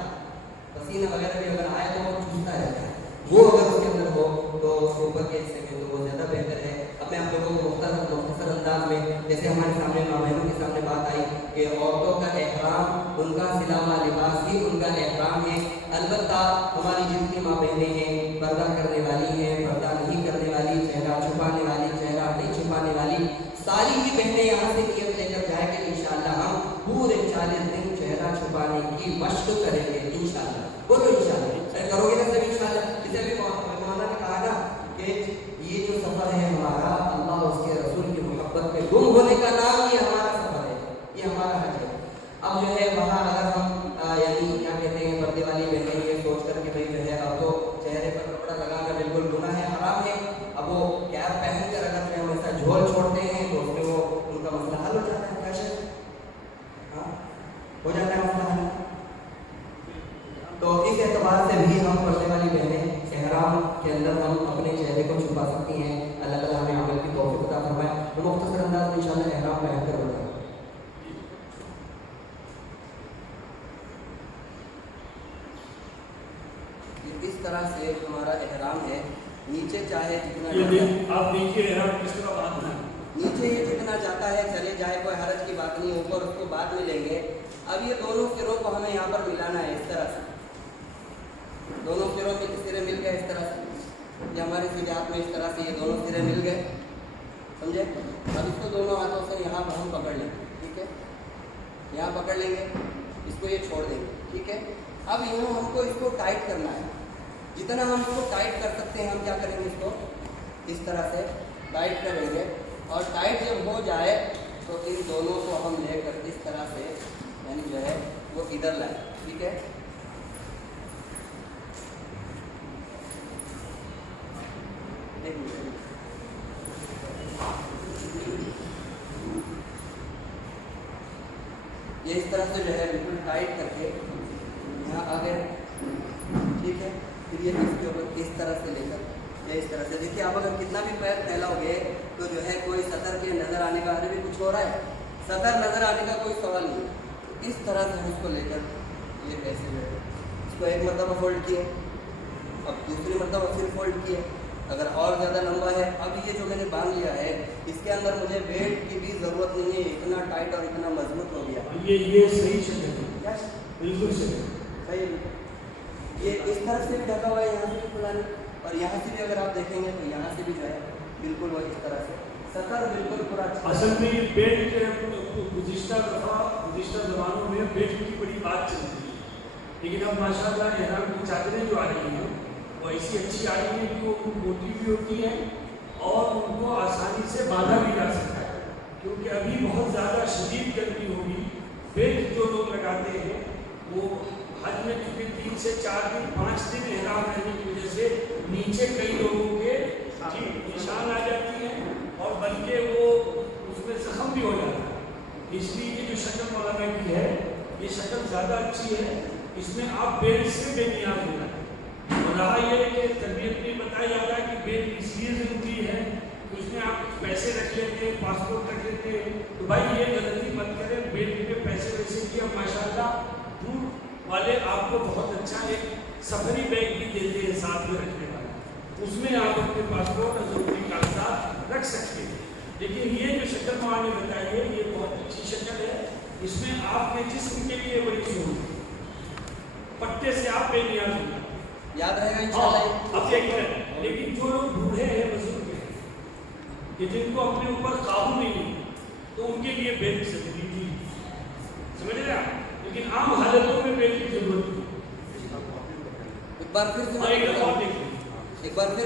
پسینہ وغیرہ بھی اگر آئے تو وہ چوستا رہتا ہے، وہ اگر اس کے اندر ہو تو اوپر کے حصے میں تو وہ زیادہ بہتر ہے. اب میں آپ لوگوں کو مختصر انداز میں، جیسے ہمارے سامنے ماں بہنوں کے سامنے بات آئی کہ عورتوں کا احرام، ان کا سلا ہوا لباس ہی ان کا احرام ہے. البتہ ہماری جتنی ماں بہنیں ہیں، پردہ کرنے والی ہیں، پردہ نہیں کرنے والی، چہرہ چھپانے والی، چہرہ نہیں چھپانے والی، ساری ہی بہنیں یہاں سے نیت لے کر جائیں گے. انشاءاللہ ہم پورے 40 دن چہرہ چھپانے کی مشق کریں گے انشاءاللہ. بولو انشاءاللہ. ارے کرو گے نا سب انشاءاللہ. جسے بھی مولانا نے کہا نا کہ یہ جو سفر ہے ہمارا اللہ اس کے رسول کی محبت میں گم ہونے کا نام، یہ ہمارا سفر ہے، یہ ہمارا حج ہے. اب جو ہے وہاں اگر ہم یعنی کیا کہتے ہیں پردے والی بہنیں یہ سوچ کر کہ بھائی جو ہے اب تو چہرے پر کپڑا لگانا بالکل گناہ ہے، حرام ہے، اب وہ کیپ پہن کر اگر جو ہے ایسا جھول چھوڑتے ہیں تو اس میں وہ ان کا مسئلہ حل ہو جاتا ہے. فیشن ہو جاتا ہے مسئلہ حل. تو اس اعتبار سے بھی ہم پردے والی بہنیں احرام کے اندر ہم اپنے چہرے کو چھپا سکتی ہیں. اللہ تعالیٰ ہمیں عمل کی توفیق عطا فرمائے. تو مختصر انداز میں انشاءاللہ احرام پہن کر بتائیں. طرح سے ہمارا احرام ہے، نیچے چاہے جتنا یہ جاتا ہے، آپ دیکھیے احرام کس طرح باندھنا ہے. نیچے یہ جتنا جاتا ہے چلے جائے، کوئی حرج کی بات نہیں، اوپر اس کو بعد میں لیں گے. اب یہ دونوں سروں کو ہمیں یہاں پر ملانا ہے اس طرح سے، دونوں سروں میں سرے مل گئے اس طرح سے، یہ ہمارے سیدھے ہاتھ میں اس طرح سے یہ دونوں سرے مل گئے، سمجھے. اب اس کو دونوں ہاتھوں سے یہاں پر ہم پکڑ لیں گے، ٹھیک ہے، یہاں پکڑ لیں گے، اس کو یہ چھوڑ دیں گے، ٹھیک ہے. اب یہاں ہم کو اس کو ٹائٹ کرنا ہے، جتنا ہم اس کو ٹائٹ کر سکتے ہیں ہم کیا کریں گے، اس کو اس طرح سے ٹائٹ کریں گے. اور ٹائٹ جب ہو جائے تو ان دونوں کو ہم لے کر اس طرح سے یعنی جو ہے وہ ادھر لائیں، ٹھیک ہے. ایک منٹ، یہ اس طرح سے جو ہے بالکل ٹائٹ کر کے یہاں آ گئے، ٹھیک ہے. پھر یہ اس کے اوپر اس طرح سے لے کر یہ اس طرح سے دیکھیے، آپ اگر کتنا بھی پیر پھیلاؤ گے تو جو ہے کوئی سطر کے نظر آنے کا، ارے بھی کچھ ہو رہا ہے، سطر نظر آنے کا کوئی سوال نہیں. اس طرح سے ہم اس کو لے کر یہ ایسے جو ہے اس کو ایک مرتبہ فولڈ کیے، اب دوسری مرتبہ پھر فولڈ کیے. اگر اور زیادہ لمبا ہے، اب یہ جو میں نے باندھ لیا ہے اس کے اندر مجھے بیلٹ کی بھی ضرورت نہیں ہے، اتنا ٹائٹ اور اتنا مضبوط ہو گیا. یہ صحیح شکل ہے، بالکل صحیح. یہ اس طرف سے بھی ڈھکا ہوا ہے، یہاں سے بھی کھلا نہیں، اور یہاں سے بھی اگر آپ دیکھیں گے تو یہاں سے بھی جو ہے بالکل وہ اس طرح سے سطر بالکل پورا. اصل میں یہ بیلٹ گزشتہ زمانوں میں بیلٹ کی بڑی بات چلتی ہے، لیکن اب ماشاء اللہ احرام کی چادریں جو آ رہی ہیں وہ ایسی اچھی آ رہی ہیں کہ وہ موٹی بھی ہوتی ہیں اور ان کو آسانی سے باندھا بھی جا سکتا ہے. کیونکہ ابھی بہت زیادہ شدید گرمی ہوگی، بیلٹ جو لوگ لگاتے ہیں وہ حج میں چونکہ 3 سے 4 دن 5 دن احرام رہنے کی وجہ سے نیچے کئی لوگوں کے نشان آ جاتی ہیں اور بلکہ وہ اس میں زخم بھی ہو جاتا ہے. اس لیے یہ جو شکل مولانا کی ہے یہ شکل زیادہ اچھی ہے، اس میں آپ بیلٹ سے بے نیاز ہونا ہے. اور رہا یہ کہ تربیت میں بتایا جاتا ہے کہ بیلٹ اس لیے ضروری ہے کہ اس میں آپ کچھ پیسے رکھ لیتے ہیں، پاسپورٹ رکھ لیتے ہیں، تو بھائی یہ غلطی مت کریں. بیلٹ پہ پیسے ویسے کیا ماشاء اللہ دور والے آپ کو بہت اچھا ایک سفری بیگ بھی دیتے ہیں ساتھ میں رکھنے والا، اس میں آپ اپنے پاسپورٹ اور ضروری کاغذات رکھ سکتے ہیں. لیکن یہ جو شکل مولانا نے بتائی ہے یہ بہت اچھی شکل ہے، اس میں آپ کے جسم کے لیے بڑی سہولت ہے، پٹے سے آپ بے نیاز ہوگا. یاد رہے گا انشاءاللہ. اب دیکھیں، لیکن جو لوگ بوڑھے ہیں بزرگ ہیں کہ جن کو اپنے اوپر قابو نہیں ہے تو ان کے لیے بیلٹ سے تھی، سمجھ رہے آپ. لیکن عام حالتوں میں بیلٹ کی ضرورت نہیں. ایک بار پھر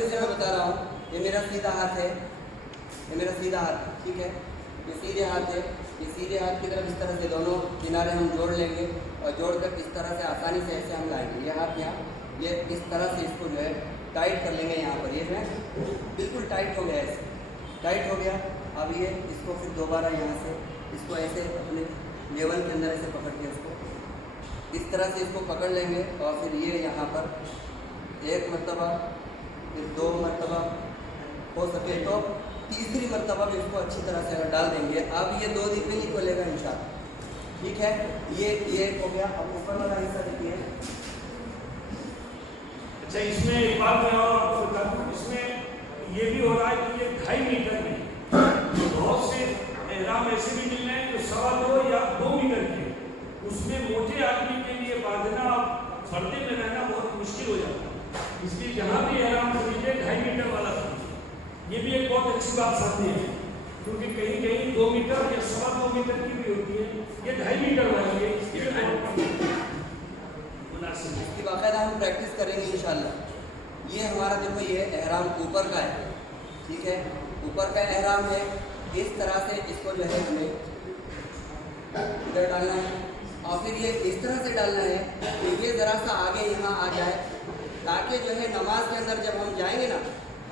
سے میں بتا رہا ہوں، یہ میرا سیدھا ہاتھ ہے، یہ میرا سیدھا ہاتھ، ٹھیک ہے، یہ سیدھے ہاتھ ہے. یہ سیدھے ہاتھ کی طرف اس طرح سے دونوں کنارے ہم جوڑ لیں گے اور جوڑ کر اس طرح سے آسانی سے ایسے ہم لائیں گے. یہ ہاتھ یہاں، یہ اس طرح سے اس کو جو ہے ٹائٹ کر لیں گے. یہاں پر یہ جو ہے بالکل ٹائٹ ہو گیا، ایسے ٹائٹ ہو گیا. اب یہ اس کو پھر دوبارہ یہاں سے اس کو ایسے اپنے لیول کے اندر ایسے پکڑ کے اس کو اس طرح سے اس کو پکڑ لیں گے اور پھر یہ یہاں پر ایک مرتبہ، پھر 2 مرتبہ، ہو سکے تو تیسری مرتبہ بھی اس کو اچھی طرح سے اگر ڈال دیں گے. اب یہ 2 دن میں ہی کھلے گا انشاءاللہ، ٹھیک ہے. یہ ہو گیا. اب اوپر والا حصہ دیکھیے. اچھا، اس میں ایک بات میں اور آپ کو بتا دوں، اس میں یہ بھی ہو رہا ہے کہ یہ 2.5 میٹر میں بہت سے احرام ایسے بھی مل رہے ہیں جو 2.25 یا 2 میٹر کے، اس میں موٹے آدمی کے لیے باندھنا پردے میں رہنا بہت مشکل ہو جاتا ہے. اس لیے جہاں بھی احرام خریدے 2.5 میٹر والا خریدے. یہ بھی ایک بہت اچھی بات سامنے ہے، کیونکہ کہیں کہیں 2 میٹر یا 2.25 میٹر کی بھی ہوتی ہے، یہ 2.5 میٹر والی ہے، اس لیے مناسب. اس کی باقاعدہ ہم پریکٹس کریں گے انشاءاللہ. یہ ہمارا دیکھو یہ احرام اوپر کا ہے، ٹھیک ہے، اوپر کا احرام ہے. اس طرح سے اس کو جو ہے ہمیں ادھر ڈالنا ہے اور پھر یہ اس طرح سے ڈالنا ہے کہ یہ ذرا سا آگے یہاں آ جائے، تاکہ جو ہے نماز کے اندر جب ہم جائیں گے نا،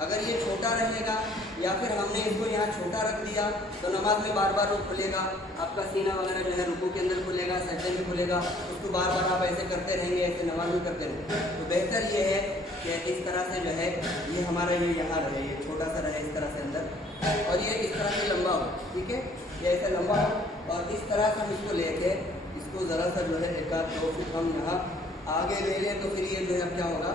اگر یہ چھوٹا رہے گا یا پھر ہم نے اس کو یہاں چھوٹا رکھ دیا تو نماز میں بار بار وہ کھلے گا، آپ کا سینہ وغیرہ جو ہے رکوع کے اندر کھلے گا، سجدے میں کھلے گا، اس کو بار بار آپ ایسے کرتے رہیں گے، ایسے نماز میں کرتے رہیں گے. تو بہتر یہ ہے کہ اس طرح سے جو ہے یہ ہمارا یہ یہاں رہے، یہ چھوٹا سا رہے اس طرح سے اندر، اور یہ اس طرح سے لمبا ہو، ٹھیک ہے، یہ ایسے لمبا ہو. اور اس طرح سے ہم اس کو لے کے اس کو ذرا سا جو ہے 1 آدھ 2 فٹ ہم یہاں آگے لے لیں تو پھر یہ جو ہے اب کیا ہوگا،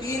3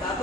7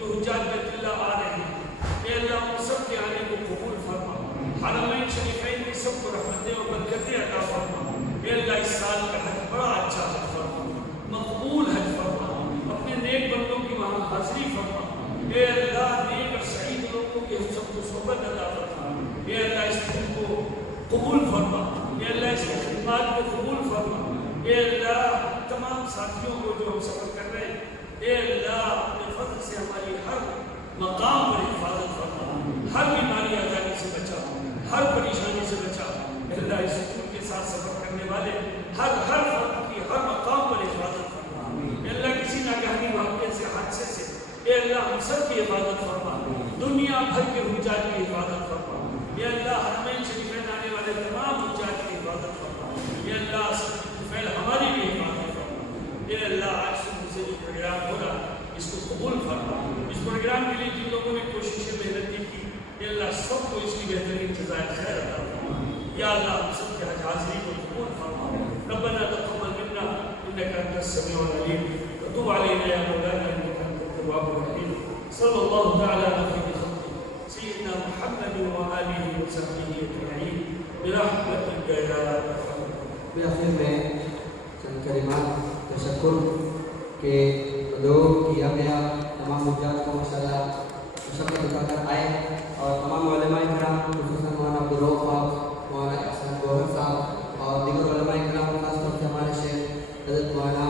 جو حجاج بیت اللہ آ رہے ہیں، اے اللہ ان سب کے آنے کو قبول فرما، حرمین شریفین کی سب کو رحمتیں اور برکتیں عطا فرما۔ اے اللہ اس سال کا حج بڑا اچھا حج فرما، مقبول حج فرما، اپنے نیک بندوں کی وہاں حاضری فرما۔ اے اللہ نیک اور سعید لوگوں کے ہم سب کو صحبت عطا فرما۔ اے اللہ اس دن کو قبول فرما، اے اللہ اس کی خدمات کو قبول فرما۔ اے اللہ تمام ساتھیوں کو جو ہم سفر کر رہے ہیں، اے اللہ اپنے فضل سے ہماری ہر مقام پر حفاظت فرما، ہر بیماری آزادی سے بچا، ہر پریشانی سے بچا۔ اے اللہ اس سکون کے ساتھ سفر کرنے والے ہر فرد کی ہر مقام پر حفاظت فرما۔ اے اللہ کسی ناگہانی واقعے سے، حادثے سے، اے اللہ ہم سب کی حفاظت فرما، دنیا بھر کے حجاج کی حفاظت فرما۔ اے اللہ حرمین شریفین آنے والے تمام حجاج کی حفاظت فرما۔ اے اللہ فعل ہماری بھی حفاظت فرما۔ اے اللہ آج صبح سے جو پروگرام ہو رہا اس کو قبول فرما۔ اس پروگرام کے لیے جن لوگوں نے کوششیں محنت کی، اے اللہ سب کو اس کی بہترین جزائے خیر عطا فرما۔ یا اللہ ہم سب کے حج حاضری کو قبول فرما۔ ربنا تقبل منا انك انت السميع العليم وتب علينا يا مولانا انك انت التواب الرحيم۔ صلى الله تعالى على خير خلقه سيدنا محمد وآله وصحبه اجمعين برحمتك يا ارحم الراحمين۔ بآخر میں چند کلمات تشکر کہ دو کیا گیا تمام حجاج کو ماشاءاللہ مشقت اٹھا کر آئے، اور تمام علماء کرام خصوصاً مولانا عبدالرؤف صاحب، مولانا احسان گوہر صاحب اور دیگر علماء کرام، خاص طور سے ہمارے شیخ حضرت مولانا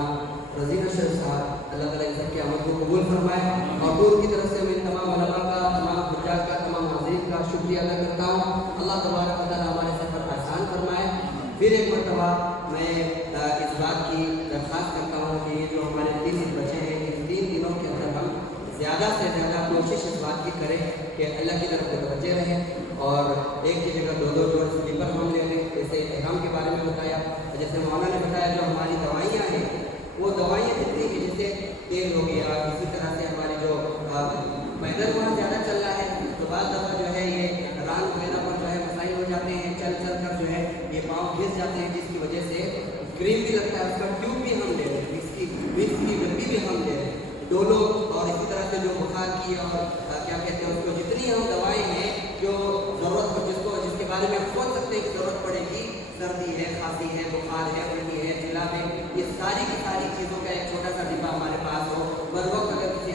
رضی اشرف صاحب، اللہ تعالیٰ ان سب کی عمل کو قبول فرمائے۔ اور دور کی طرف سے میں تمام علماء کا، تمام حجاج کا، تمام حاضرین کا شکریہ ادا کرتا ہوں۔ اللہ تبارک و تعالیٰ ہمارے سفر آسان فرمائے۔ پھر ایک مرتبہ میں اس بات کی درخواست کرتا ہوں کہ یہ جو ہمارے 3 دن بچے ہیں، ان 3 دنوں کے اندر ہم زیادہ سے زیادہ کوشش اس بات کی کریں کہ اللہ کی طرف متوجہ رہیں، اور ایک کی جگہ 2 جوڑ سلیپر ہم لے لیں۔ جیسے احرام کے بارے میں بتایا، جیسے مولانا نے بتایا جو ہماری دوائیاں ہیں، وہ دوائیاں جتنی بھی، جیسے تیل ہو گیا، اسی طرح سے ہماری جو پیدل وہاں زیادہ چل رہا ہے تو بعض دفعہ جو ہے یہ ران وغیرہ پر جو ہے مسائل ہو جاتے ہیں، چل کر جو ہے یہ پاؤں گھس جاتے ہیں، جس کی وجہ سے کریم بھی لگتا ہے، اس کا ٹیوب بھی ہم لے رہے ہیں، اس کی ڈبی بھی ہم لے رہے ہیں، ڈولو، اور اسی طرح سے جو بخار کی اور کیا کہتے ہیں اس کو، جتنی ہم دوائیں ہیں جو ضرورت ہو، جس کے بارے میں سوچ سکتے ہیں کہ ضرورت پڑے گی، سردی ہے، کھانسی ہے، بخار ہے، الٹی ہے، جلاب ہے، یہ ساری کی ساری چیزوں کا ایک چھوٹا سا ڈبہ ہمارے پاس ہو، بر وقت اگر کسی